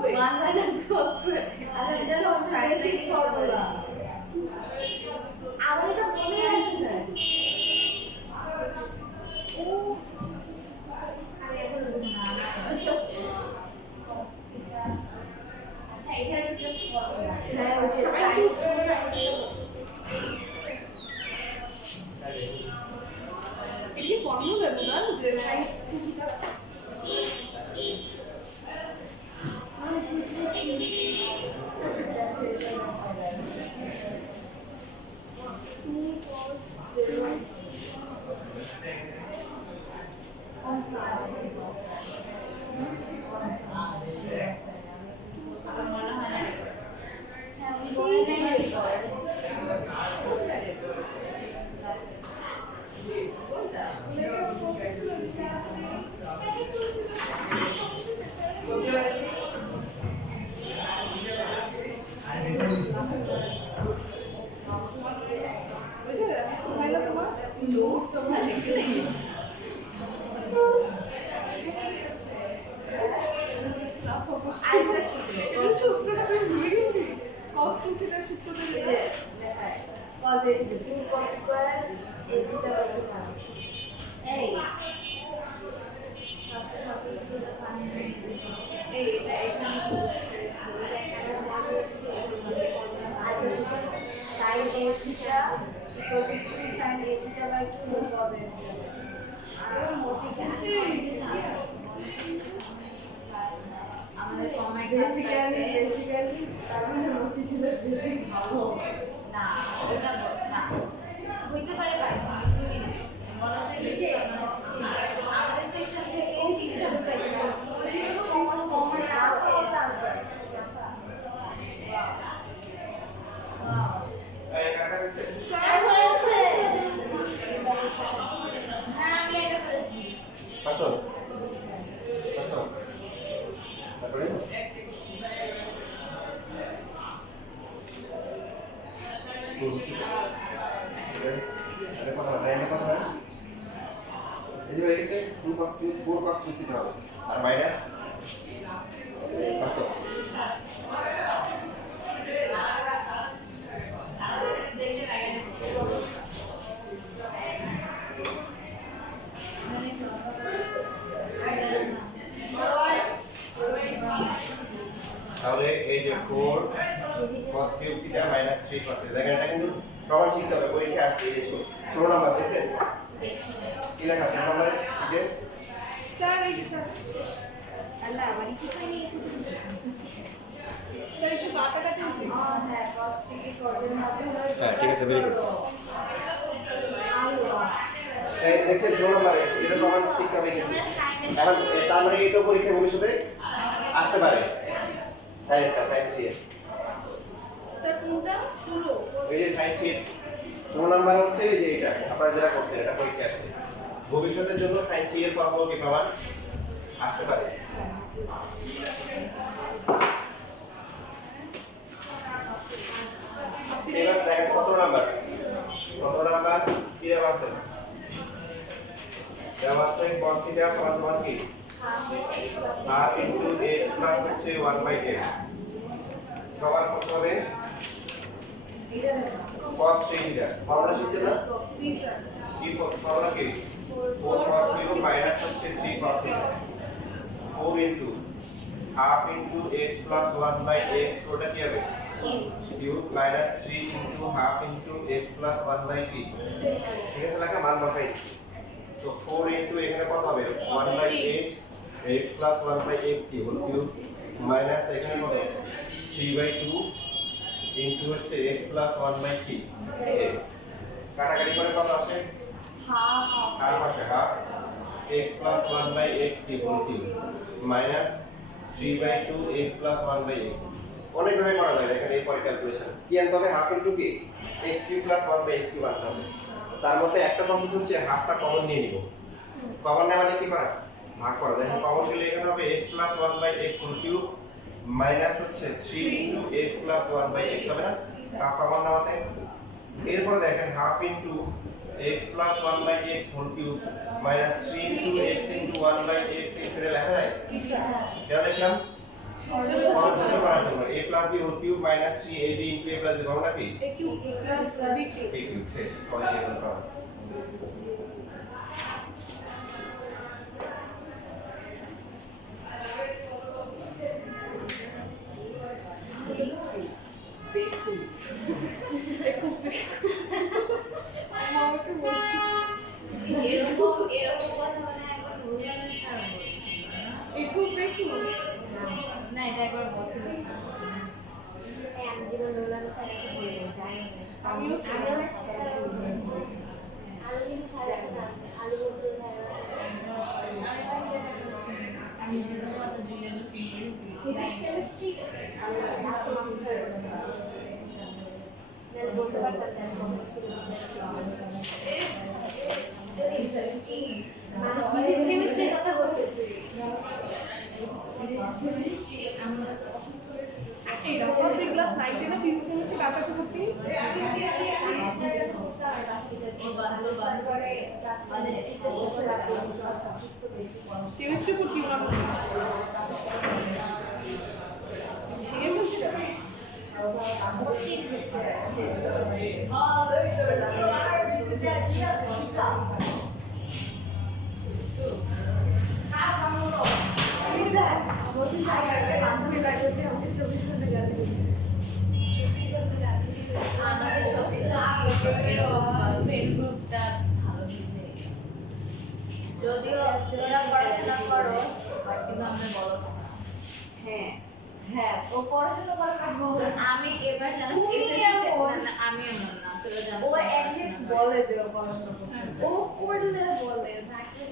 হবে 1 minus cos square আরে এটা হচ্ছে বেসিক ফর্মুলা আমার এটা মনে আসে না ও আমি এখন বুঝলাম না আচ্ছা এখানে তো জাস্ট ফর্মুলা হ্যাঁ ওই যে সাইন সাইন এই ফর্মুলা না যে সাইন আমার মনে হয় না হ্যাঁ ওই বলে নাই রেকর্ড নো তোমরা দেখতে দেখি আরেকটা সূত্র এই সূত্রটা তুমি ভুলে গেলি cos 2 থিটা সূত্রটা এই যে লেখায় cos a to 2 cos square a theta by 2 minus এই সবই ছিল এই এটা এখানে আরেকটা সূত্র sin a theta equal to 2 sin a theta by 2 cos a theta আর মতি জানি আমাদের ফরম্যাট বেসিক্যালি তার মানে মতি ছিল বেসিক ভালো না ওটা না হইতে পারে পাইছি মনে হচ্ছে আমাদের সেকশন থেকে এই চিন্তা ছিল কমার্স কমার্স চান্স এই কাকা দিছে স্যার হয়েছে হ্যাঁ আমি এটা করেছি পাঁচশো তারপরে আরে কথা হয় না কথা হয় এই যে হয়ে গেছে 2 cos 2 4 cos 2 দিতে হবে আর মাইনাস পাঁচশো তাহলে এই যে 4 cos cube theta minus 3 cos theta দেখেন এটা কিন্তু প্রমাণ শিখতে হবে পরীক্ষা আসছে এই যে 16 নাম্বার দেখছেন কি লেখা 16 নাম্বারে ঠিক আছে স্যার এই যে স্যার আল্লাহ আমারই কি পাইনি স্যার একটু কাটাকাটি আছে হ্যাঁ cos 3 কে cos এর মাধ্যমে হ্যাঁ ঠিক আছে ভেরি গুড এই দেখছেন 16 নাম্বারে এটা প্রমাণ শিখতে হবে কিন্তু এখন তার মানে এটা পরীক্ষা ভবিষ্যতে আসতে পারে সাইনটা সাইন 3 এর স্যার কোনটা 16 এই যে সাইন 3 16 নাম্বার হচ্ছে এই যে এটা আপনারা যারা করছেন এটা পরীক্ষা আসছে ভবিষ্যতের জন্য সাইন 3 এর ফলাফল কি প্রমাণ আসতে পারে এবার দেখেন কত নাম্বার কি দেওয়া আছে cos থিটা সমান সমান কি হাফ ইনটু x প্লাস হচ্ছে 1/x সবার কত হবে cos 3 থিটা ফর্মুলা শিখছেন না জি স্যার কি ফর্মুলা কি 4 cos কিউব মাইনাস হচ্ছে 3 cos theta 4 into half into x plus 1/x ওটা কি হবে cube minus 3 into half into x plus 1/p ঠিক আছে লেখা মান বসাই সো 4 ইনটু এখানে কত হবে 1/8 x প্লাস 1/x কি হোল কিউব মাইনাস এখানে কত 3/2 ইনটু হচ্ছে x প্লাস 1/3 x কাটাকাটি করে কত আসে হাফ আসে হাফ x প্লাস 1/x কি whole cube minus 3/2 x plus 1/x অনেকভাবে করা যায় এখানে এই পরে ক্যালকুলেশন কি আনতে হবে হাফ ইনটু কি x cube plus 1/x cube আনতে হবে তার মধ্যে একটা প্রসেস হচ্ছে হাফটা কমন নিয়ে নিব কমন নেওয়া মানে কি করা ভাগ করা দেখেন কমন নিলে এখানে হবে x plus 1/x whole cube minus হচ্ছে 3 x প্লাস 1/x হবে না হাফ কমন নেওয়াতে এরপরে দেখেন half into x plus 1/x whole cube minus 3 into x into 1/x এখানে লেখা যায় জি স্যার কেন লিখলাম সরল করার জন্য a plus b whole cube minus 3ab into a plus b formula কি a cube plus b cube a cube শেষ পরে এগুলো করা এরকম এরকম কথা মানে একবার রুজানের স্যার বলেছিল না? না এটা একবার বসছিল স্যার আমি জীবন রোলার স্যার কাছে বলে জানি না আমিও আমিও না ছোটবেলায় বুঝেছি আরো কিছু স্যার আছে না আলু বলতে স্যার আমি যেটা কথা দুইজনে সিরিয়াসলি ফিজিক্স কেমিস্ট্রি আমি লাস্ট সেমিস্টার নাহলে বলতে পারতাম না আমি স্কুলে ফিজিক্স কেমিস্ট্রির কথা বলতেছি এটা আপনি ক্লাস 9 10 ফিজিক্স কেমিস্ট্রি কাটাতে করতে আমি স্যার কাছে বুঝতাম আর বাকি যাচ্ছি স্যার করে ক্লাস মানে কেমিস্ট্রি পড়তে মনে হয় ভেঙে বলছিল আমাদের ফ্রেন্ড গ্রুপটা ভালো নেই যদিও তোরা পড়াশোনা করো কিন্তু আমরা বলস না হ্যাঁ হ্যাঁ ও পড়াশোনা করে কাটবো আমি এবার জানো তুমি এসএসসি আর ও? না আমি এমন না তোরা জানো ও অ্যাটলিস্ট বলে যে ও পড়াশোনা করছে ও করলে বলে বাকি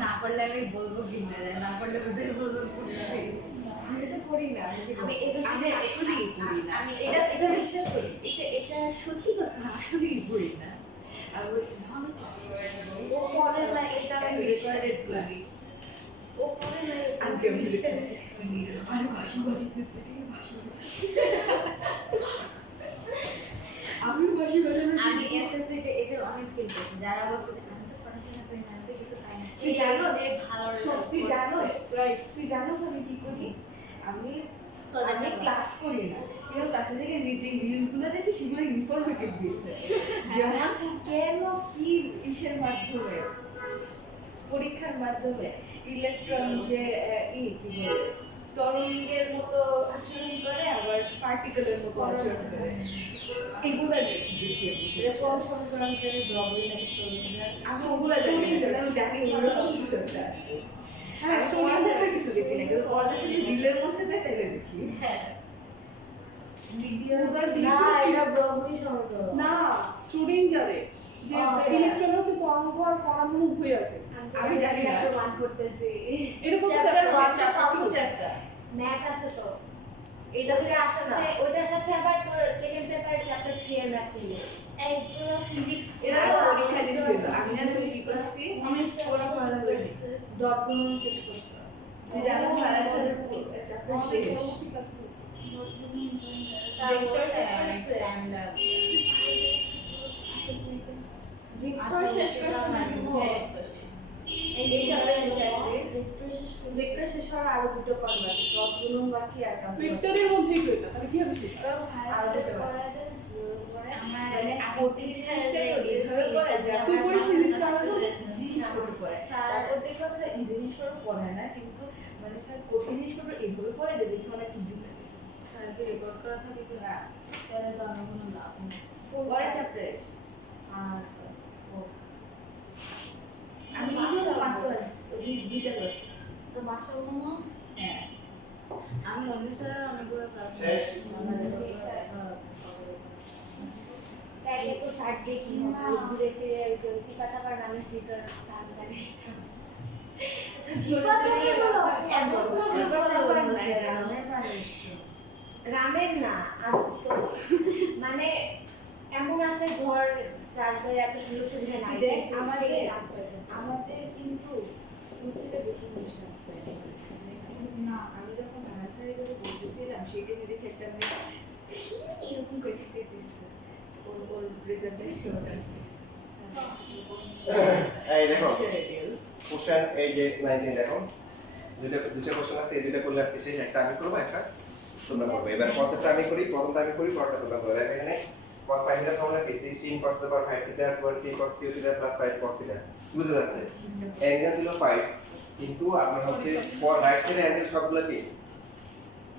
না পড়লে আমি বলবো কিনা না পড়লে ওদের বলবো পড়ছি আমি তো পড়ি না আমি এসএসসি আসলেই পড়ি না আমি এটা বিশ্বাস করি এটা সত্যি কথা আসলেই পড়ি না আর ওই ভালো ক্লাসে ও পড়ে না এটা আমি রেকর্ডেড করি ও পড়ে না আন্টি আমি দেখতেছি আর ভাষা বাজিতেছে আমি ভাষী বাজানো আমি এসএসসি তে এটা অনেক ফিল করছি যারা বলছে যে আমি তো পড়াশোনা করি না আমি তো কিছু পাই না তুই জানোস? যে ভালো সত্যি জানোস রাইট তুই জানোস আমি কি করি আমি আমি ক্লাস করি না কিন্তু ক্লাসে থেকে যে রিলগুলো দেখি সেগুলো ইনফরমেটিভ দিয়েছে যেমন কেন কি ইসের মাধ্যমে পরীক্ষার মাধ্যমে ইলেকট্রন যে কি বলে তরঙ্গের মতো আচরণ করে আবার পার্টিকেলের মতো আচরণ করে এগুলা দেখিয়ে কোন সমীকরণ হিসেবে ব্রগলি নাকি শ্রোডিঙ্গার আমি ওগুলা জানি আমি জানি ওরকম কিছু একটা আছে হ্যাঁ সোনা দেখার কিছু দেখি না কিন্তু পড়াটা যদি রিলের মধ্যে দেয় তাহলে দেখি হ্যাঁ না এটা ব্রগলি সমীকরণ না শ্রোডিঞ্জারে যে ইলেকট্রন হচ্ছে তরঙ্গ আর কণার উভয় আছে আমি জানি না। চ্যাপ্টার 1 করতেছি এরকম chapter 1 chapter chapter 2 2 chapter math আছে তো এটা থেকে আসে না ওইটার সাথে আবার তোর সেকেন্ড পেপার চ্যাপ্টার 3 এর ম্যাথ নিয়ে এই তোর ফিজিক্স এটা তো পরীক্ষা দিছিল আমি না তো কি করছি আমি ওরা পড়া করেছি ডট প্রমাণ শেষ করছে তুই জানো সারা চ্যাপ্টার শেষ ভেক্টর শেষ করছে টাইম লাগে ভেক্টর শেষ করছে নাকি এই চ্যাপ্টার শেষ আসলে ভেক্টর শেষ হওয়ার আরো দুটো পড় বাকি ক্রস গুণন বাকি আর কাউন্ট ভেক্টরের মধ্যেই তো এটা তাহলে কি হবে সেটা আরো দুটো করা যায় স্লো করে আমার মানে প্রতি জিনিসটা তো এইভাবে করে যে তুই পড়িস physics তাহলে তো? তারপর দেখো স্যার ইজি জিনিসগুলো পড়ায় না কিন্তু মানে স্যার কঠিন জিনিসগুলো এইভাবে পড়ে যে দেখি অনেক ইজি লাগে স্যার কি রেকর্ড করা থাকে কি না তাহলে তো অন্য কোনো লাভ নেই পরে চ্যাপ্টার আচ্ছা আমি নিজেও মাত্র দুইটা ক্লাস করছি তো বাসা কোনো হ্যাঁ আমি অন্য স্যারের অনেকগুলো ক্লাস শেষ? তাইলে তো স্যার দেখি ঘুরে ফিরে এসে চিপা চাপার নামে শীতল গান জানিয়েছে চিপা চাপার রামের না মানে এমন আছে ধর চার্জের এত সুযোগ সুবিধা নাই দেখ, কিন্তু আমাদের সেই chance পাইতেছে। আমাদের কিন্তু স্কুল থেকে বেশি মানুষ চান্স পায় না আমি যখন আনসারের কাছে বলতেছিলাম সেটা দেখে একটা মেয়ে এরকম করে শিখে দিচ্ছে ওর রেজাল্টটা সেও চান্স পেয়েছে এই দেখো কোশ্চেন এই যে 19 দেখো দুইটা কোশ্চেন আছে, এই দুইটা করলে আজকে শেষ। একটা আমি করবো, একটা তোমরা করবে। এবার কনসেপ্টটা আমি করি, প্রথমটা আমি করি, পরেরটা তোমরা করবে। দেখো এখানে cos pi থিটার ফর্মুলা কি? 16 cos to the power 5 theta 20 cos q theta plus 5 cos theta. বুঝতে যাচ্ছে? অ্যাঙ্গেল ছিল 5, কিন্তু আপনার হচ্ছে ফর রাইট সাইডে অ্যাঙ্গেল সবগুলো কি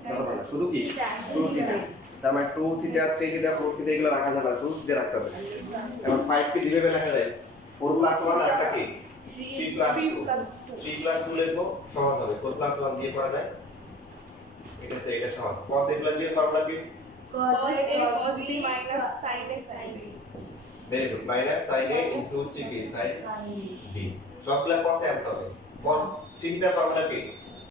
কথা বলা, শুধু কি 2 থিটা। তার মানে 2 থিটা 3 থিটা 4 থিটা এগুলো রাখা যাবে না, শুধু থিটা রাখতে হবে। এখন 5 কে দিবে লেখা যায় 4 প্লাস 1 আর একটা কি 3 প্লাস 2, 3 প্লাস 2 লিখবো, সহজ হবে। 4 প্লাস 1 দিয়ে করা যায়, এটা সহজ। cos a প্লাস b এর ফর্মুলা কি? cos a cos cos b b minus sin a sin b very good, minus sin a into হচ্ছে কি sin b। সবগুলা cos এ আনতে হবে। cos 3 থিটার ফর্মুলা কি?